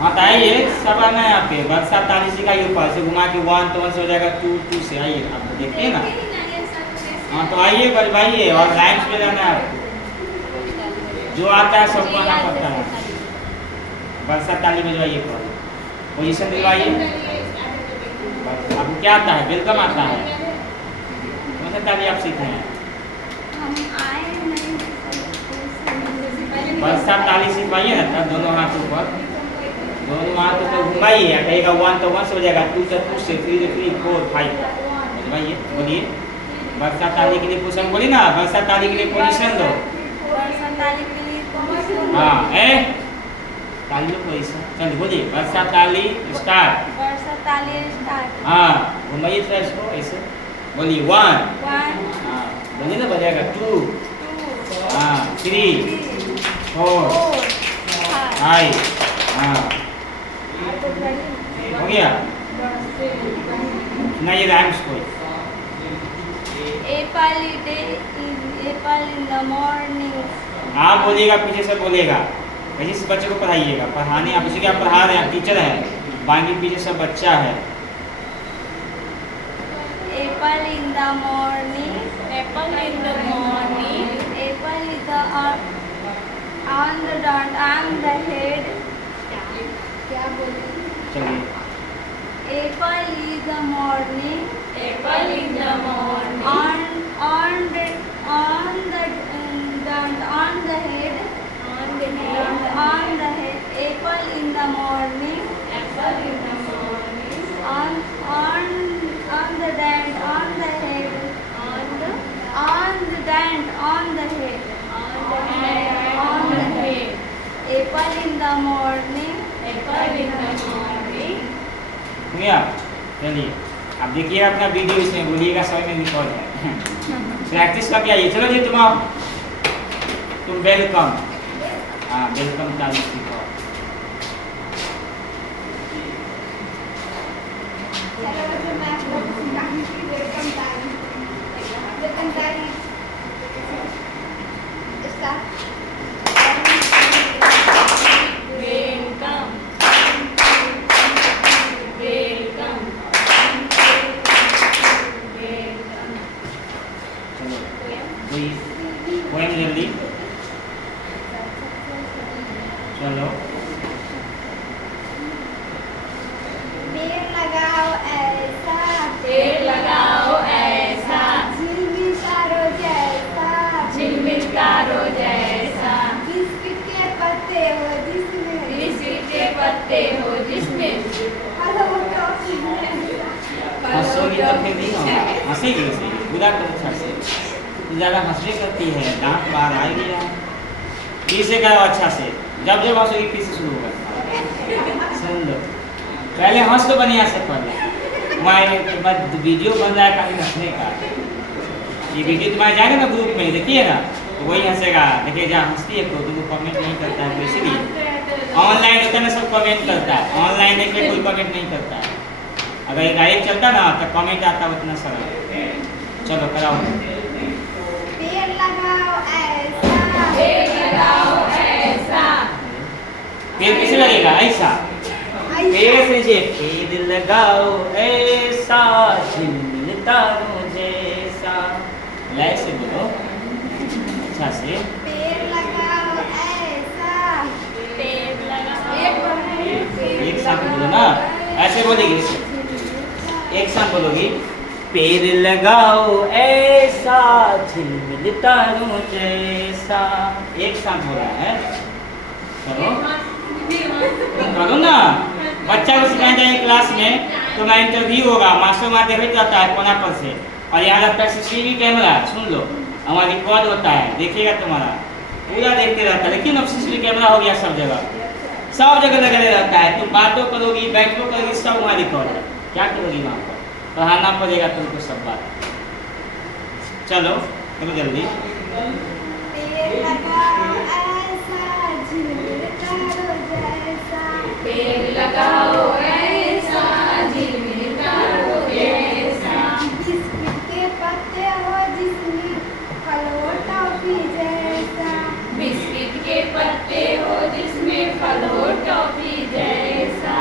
हाँ तो आइए, सब आना है आपके। बरसात ताली सिखाइए, ऊपर से घुमा के 1 तो 1 से हो जाएगा, 2 2 से। आइए, आप देखते हैं ना। हाँ तो आइए, बजवाइए और लाइन्स में जाना है आपको। जो आता है सबको आना पड़ता है। बरसात ताली बजवाइए, पोजीशन दिलवाइए। आपको क्या आता है? वेलकम आता है। कौन सा ताली आप सीखे हैं? हम आए नहीं। बरसात ताली सिखवाइए ना, तब दोनों हाथ ऊपर, दोनों हाथ ऊपर घुमाइए। कहेगा 1 तो 1 से हो जाएगा, 2 तो 2 से, 3 तो 3, 4 5। घुमाइए, बोलिए बरसात ताली के लिए पोजीशन। बोलिए ना, बरसात ताली के लिए पोजीशन दो। बरसात ताली के लिए पोजीशन। हाँ ए ताली लो पोजीशन। चलिए बोलिए बरसात ताली स्टार्ट। बरसात ताली स्टार्ट। हाँ घुमाइए थोड़ा इसको ऐसे। बोलिए 1। 1 हाँ बोलिए ना, बजाएगा 2। 2 हाँ 3 4 5। हाँ हो गया। सुनाइए राइम्स को। Apple in the morning. आप बोलिएगा, पीछे से बोलिएगा। पीछे से बच्चे को पढ़ाइएगा। पढ़ाने आप उसी के आप पढ़ा रहे हैं, टीचर हैं, बाकी पीछे सब बच्चा है। Apple in the morning. Apple in the morning. Apple is the on the dot on the head. क्या बोले? चलिए Apple is the morning. Apple in the morning. On the head. On the head. Apple in the morning. Apple in the morning. On the dent on the head. On the dent on the head. On the head. Apple in the morning. Apple in the morning. सुनिए आप। चलिए आप देखिएगा अपना वीडियो, इसमें बोलिएगा, सब में रिकॉर्ड है। प्रैक्टिस करके आइए। चलो जी, तुम वेलकम। हाँ वेलकम ताली सीखो। पोएम जल्दी चलो। पेड़ लगाओ ऐसा, पेड़ लगाओ ऐसा, झिलमिल तारों जैसा, झिलमिल तारों जैसा, बिस्किट के पत्ते हो जिसमें, बिस्किट के पत्ते हो जिसमें, हेलो टॉफी हंसोगी तो फिर नहीं होगा। हंसेगी हंसेगी, बुरा तो अच्छा से ज़्यादा हंसने करती है, दांत बाहर आ गया। फिर से करो अच्छा से, जब जब हंसोगी फिर से शुरू होगा। सुन लो, पहले हंस लो बढ़िया से पहले। तुम्हारे वीडियो बन रहा है खाली हंसने का। ये वीडियो तुम्हारे जाएगा ना ग्रुप में, देखिए ना, तो वही हंसेगा। देखिए जहाँ हंसती है तो तुमको कमेंट नहीं करता है, तो इसीलिए ऑनलाइन होता है ना, सब कमेंट करता है। ऑनलाइन देखिए कोई कमेंट नहीं करता है। अगर ये डायरेक्ट चलता ना तो कमेंट आता उतना सारा। चलो कराओ। पेड़ लगाओ ऐसा, पेड़ लगाओ ऐसा, पेड़ कैसे लगेगा? ऐसा। पेड़ से जे पेड़ लगाओ ऐसा, झिलमिल तारों जैसा। लय से बोलो अच्छा से। पेड़ लगाओ ऐसा, पेड़ लगाओ एक साथ बोलो ना, ऐसे बोलेगी, एक साथ बोलोगी। पेड़ लगाओ ऐसा, झिलमिल तारों जैसा। एक साथ बोला है, करो करो ना। बच्चा को सिखाया जाए क्लास में, तो मैं इंटरव्यू होगा, मास्टर वहाँ देख जाता है कोना पर से, और यहाँ रहता है सीसीटीवी कैमरा। सुन लो, हमारा रिकॉर्ड होता है, देखिएगा तुम्हारा पूरा देखते रहता है। लेकिन अब सीसीटीवी कैमरा हो गया सब जगह लगे रहता है। तुम बातों करोगी, बैठो करोगी, सब वहाँ रिकॉर्ड है। क्या करोगी वहाँ पर? पढ़ाना पड़ेगा तुमको सब बात। चलो करो जल्दी। पेड़ लगाओ ऐसा, झिलमिल तारों जैसा, पेड़ लगाओ ऐसा, झिलमिल तारों जैसा। बिस्किट के पत्ते हो जिसमें फल हो टॉफी जैसा, बिस्किट के पत्ते हो जिसमें फल हो टॉफी जैसा।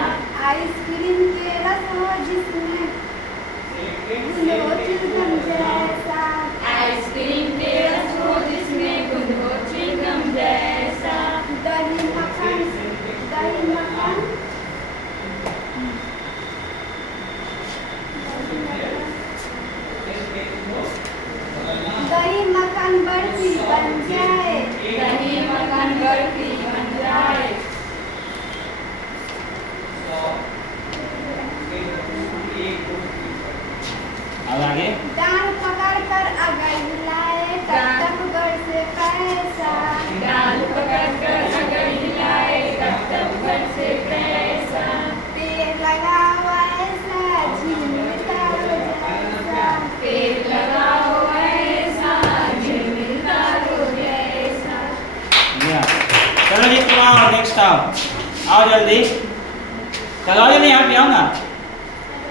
आइसक्रीम के रस हो जिसमें गुल हो चिलगम जैसा, आइसक्रीम के रस हो जिसमें गुल हो चिलगम जैसा। दही मक्खन, दही मक्खन, दही मक्खन बर्फी बन जाए, दही मक्खन बर्फी बन जाए। और आगे। डाल पकड़ कर अगर हिलाए तब तक घर से पैसा, डाल पकड़ कर अगर हिलाए तब घर से पैसा। पेड़ लगाओ ऐसा, झिलमिल तारों जैसा, पेड़ लगाओ ऐसा, झिलमिल तारों जैसा। या। चलो जी तुम आओ, नेक्स्ट आओ जल्दी। चलो जल्दी, यहाँ पे आओ ना।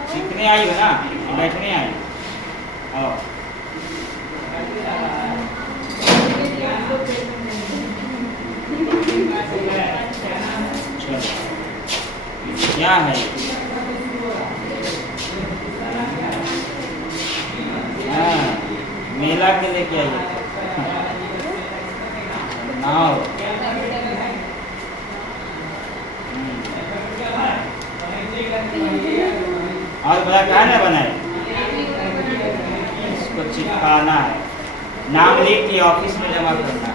सीखने आई हो ना, बैठने आई। आओ। चलो क्या है? हाँ, मेला के लेके आइए। आओ। और बड़ा क्या ना बनाए, इसको चिपकाना है, नाम लिख के ऑफिस में जमा करना।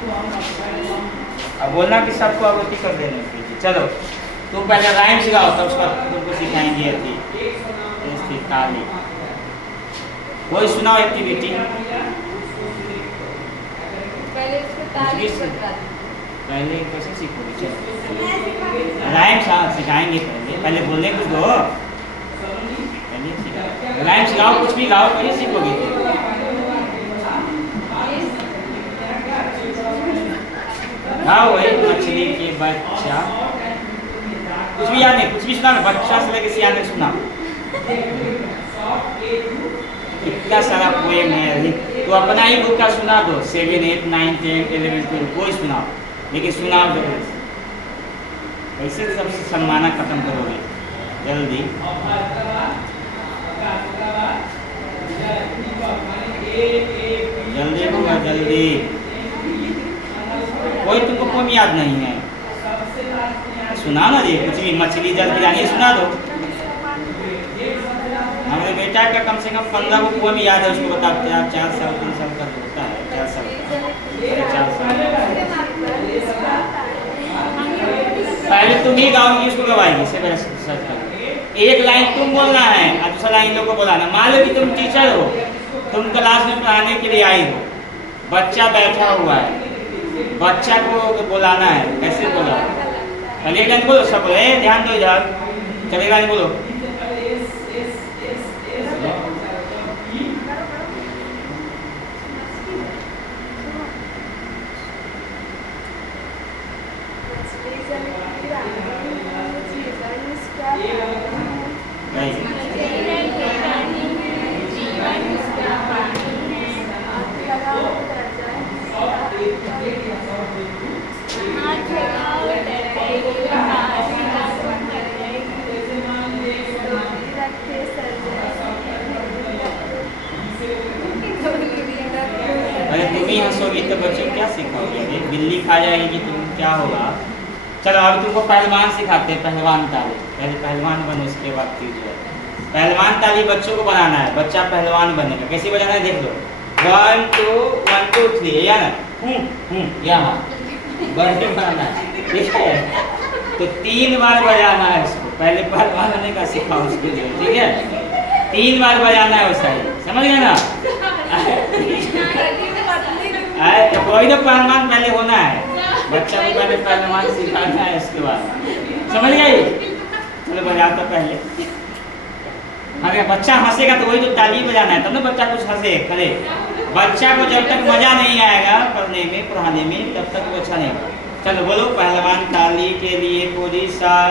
अब बोलना कि सबको अवगति कर देने के लिए। चलो तुम पहले राइम सिखाओ, तब उसका तुमको सिखाएंगे। थी काली। कोई सुनाओ एक्टिविटी। पहले उसको तारीफ बता दो। पहले कैसे सीखोगे? चलो राइम सिखाएंगे, पहले बोलने कुछ दो, पहले सिखाओ। राइम सिखाओ, कुछ भी गाओ, कैसे सीखोगे? गाओ वही मछली के बच्चा, कुछ भी याद नहीं, कुछ भी सुना, बच्चा से लेके सियाने सुना। कितना सारा पोएम है, तो अपना ही बुक का सुना दो। 7, 8, 9, 10, 11, 12 कोई सुनाओ, लेकिन सुनाओ जरूर। कैसे सबसे सम्माना खत्म करोगे? जल्दी जल्दी होगा, जल्दी। कोई तुमको पोएम याद नहीं है? सुना ना जी, कुछ भी, मछली जल पिलानी सुना दो। हमारे बेटा का कम से कम 15 को पोएम याद है, उसको बताते हैं। 4 साल 3 साल का होता है, 4 साल, 4 साल। पहले तुम ही गाओगी, उसको गवाएगी। एक लाइन तुम बोलना है और दूसरा लाइन लोग को बोलाना। मान लो कि तुम टीचर हो, तुम क्लास में पढ़ाने के लिए आई हो, बच्चा बैठा हुआ है, बच्चा को बुलाना है, कैसे बोला? पहले एक लाइन बोलो, सब बोलो, ध्यान दो इधर, चलो एक लाइन बोलो। अरे तुम ही हंसोगी तो बच्चों क्या सिखाओगे? बिल्ली खा जाएगी तुम, क्या होगा? चलो अब तुमको पहलवान सिखाते हैं, पहलवान ताली। पहले पहलवान बनो, उसके बाद फिर जो है पहलवान ताली बच्चों को बनाना है। बच्चा पहलवान बनेगा, कैसे बजाना है देख लो। 1 2 1 2 3 या ना यहाँ बर्थडे बनाना है, ठीक है? तो 3 बार बजाना है इसको, पहले पहलवान होने का सिखाओ उसके लिए, ठीक है? 3 बार बजाना है वैसा ही, समझ गए ना? तो कोई तो पहलवान पहले होना है, बच्चा को पहले पहलवान सिखाना है, उसके बाद समझ गए? चलो बजा तो पहले। अगर बच्चा हंसेगा तो वही तो ताली बजाना है, तब ना बच्चा कुछ हंसे करे। बच्चा को जब तक मजा नहीं आएगा पढ़ने में पढ़ाने में, तब तक वो अच्छा नहीं होगा। चलो बोलो, पहलवान ताली के लिए पोजीशन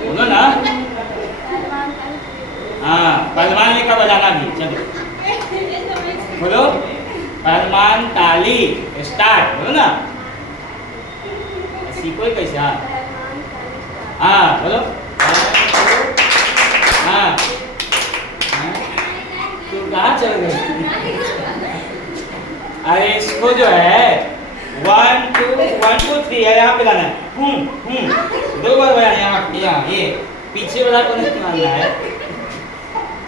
बोलो ना। हाँ, पहलवान ने का बजाना भी, चलो बोलो, पहलवान ताली स्टार्ट, बोलो ना, सीखो कैसे? हाँ बोलो, हाँ तू कहाँ चल गई? अरे इसको जो है 1 2 1 2 3 यहाँ पे लाना है, 2 बार बजाना है, यहाँ ये पीछे वाला को नहीं मारना है।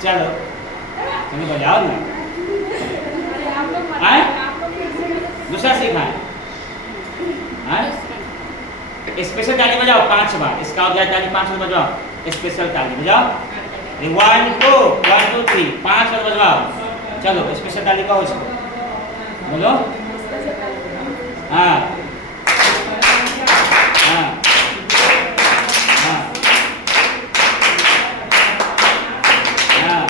चलो तुम्हें बजाओ ना, आए दूसरा सिखाएं। स्पेशल ताली बजाओ 5 बार, इसका हो गया ताली 5 बार बजाओ, स्पेशल ताली बजाओ। 1 2 1 2 3 5 बार बजवाओ। चलो स्पेशल ताली का हो इसको बोलो। हाँ हाँ हाँ हाँ,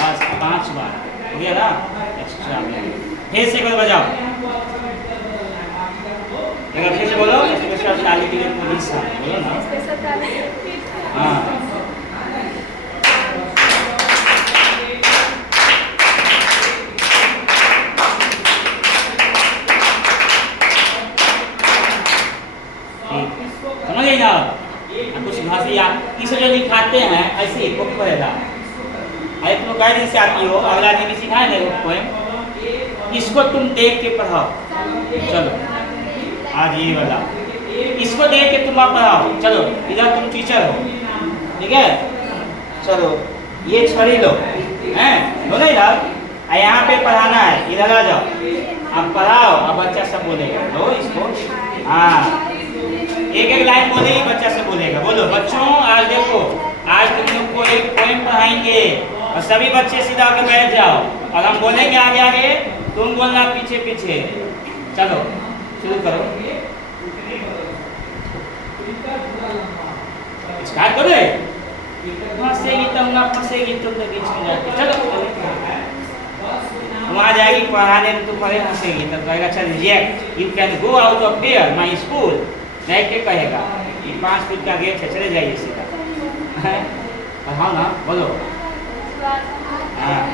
बस 5 बार हो गया ना, एक्स्ट्रा में फिर से एक बार बजाओ, एक बार फिर से बोलो, स्पेशल ताली के लिए पोजीशन बोलो ना। हाँ समझ ना, कुछ भाषा या इस जो लिखाते हैं ऐसे ही बुक पढ़ेगा। अरे तुम कई दिन से आती हो, अगला दिन भी सिखाए ना पोएम, इसको तुम देख के पढ़ाओ। चलो आज ये वाला, इसको देख के तुम आप पढ़ाओ। चलो इधर तुम टीचर हो, ठीक है? चलो ये छड़ी लो, हैं लो ना इधर, यहाँ पे पढ़ाना है, इधर आ जाओ, आप पढ़ाओ, अब बच्चा सब बोलेगा। लो इसको, हाँ एक एक लाइन बोलेगी, बच्चा से बोलेगा। बोलो बच्चों, आज देखो, आज तुम लोग को एक पोएम पढ़ाएंगे और सभी बच्चे सीधा होकर बैठ जाओ और हम बोलेंगे आगे आगे, तुम बोलना पीछे पीछे। चलो शुरू करो, स्टार्ट करो। फंसेगी तुम ना, फंसेगी तुम तो बीच में जाके। चलो वहाँ जाएगी पढ़ाने में, तुम पढ़े हंसेगी तब कहेगा चल reject, you can go out of here my school. नहीं के कहेगा ये 5 फुट का गेट है, चले जाइए सीधा। पढ़ाओ ना, बोलो। हाँ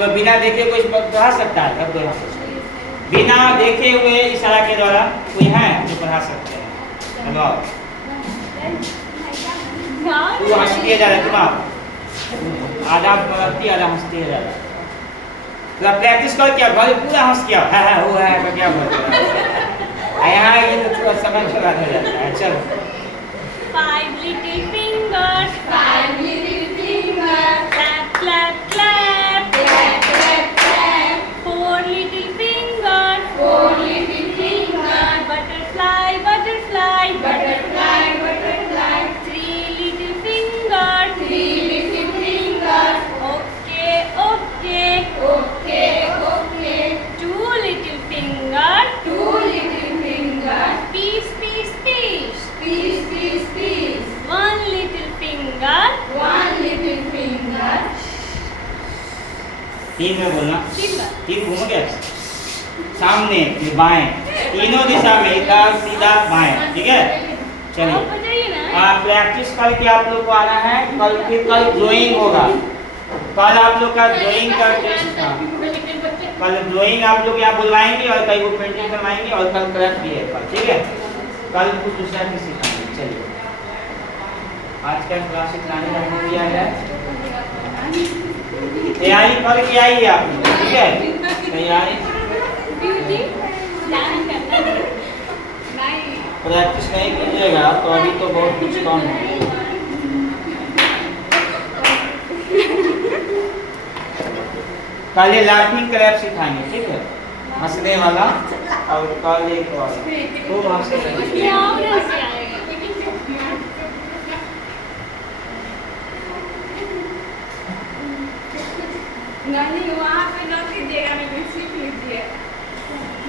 तो बिना देखे कोई पढ़ा सकता है? अब दोहरा सकते हैं। बिना देखे हुए इशारा के द्वारा कोई है जो पढ़ा सकते हैं? चलो आओ। तू हंसती है ज़्यादा, तुम आओ। आधा बोलती आधा हंसती है ज़्यादा। तो प्रैक्टिस कर, क्या घर पूरा हंस किया है वो है तो क्या बोलते हैं यहाँ ये तो थोड़ा समय बर्बाद हो जाता है। चलो 5 little fingers, 5 little fingers, clap, clap, clap. clap, clap, clap. 4 little fingers, 4 little fingers, butterfly, butterfly. butterfly, butterfly. 3 little fingers, 3 little fingers, okay, okay. okay, okay. 2 little fingers, 2 little fingers, peace, peace, peace. peace, peace, peace. 1 little finger, 1 little finger, तीन में बोलना, finger. तीन घूम गया सामने फिर बाएं, तीनों दिशा में इधर सीधा बाएं, ठीक है? आप चलिए बताइए ना. प्रैक्टिस करके आप लोग को आना है। कल फिर कल ड्राइंग होगा। कल आप लोग का ड्राइंग का टेस्ट था। कल ड्राइंग आप लोग यहाँ बुलवाएंगे और कई वो पेंटिंग करवाएंगे और कल क्राफ्ट भी है कल, ठीक है? कल कुछ दूसरा भी सिखाएंगे। चलिए आज का क्लास इतना ही रखने दिया है। तैयारी करके आइए आप लोग, ठीक है? तैयारी ब्यूटी ध्यान करना नहीं. प्रैक्टिस नहीं कीजिएगा तो अभी तो बहुत कुछ कम है। कल ये लाफिंग क्रैप सिखाएंगे, ठीक है? हंसने वाला और कल एक और खूब हंसने क्या और ऐसे आएगा. नहीं वहाँ पे न कीजिएगा, मैं सीख लीजिए।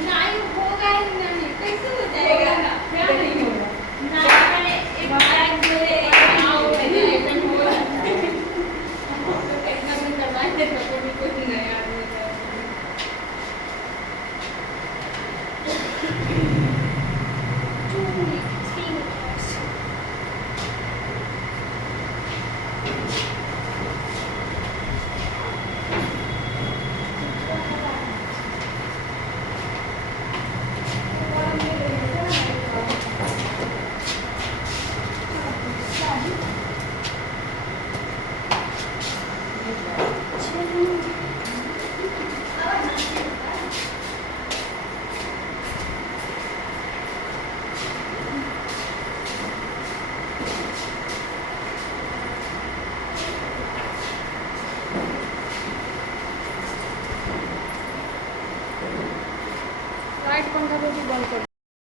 नहीं होगा ही नहीं, कैसे हो जाएगा? क्या नहीं होगा? नहीं मैंने एक बैग में एक नाव में एकदम में करवाते तो कभी कुछ नहीं आदमी लाइट पंखा को भी बंद कर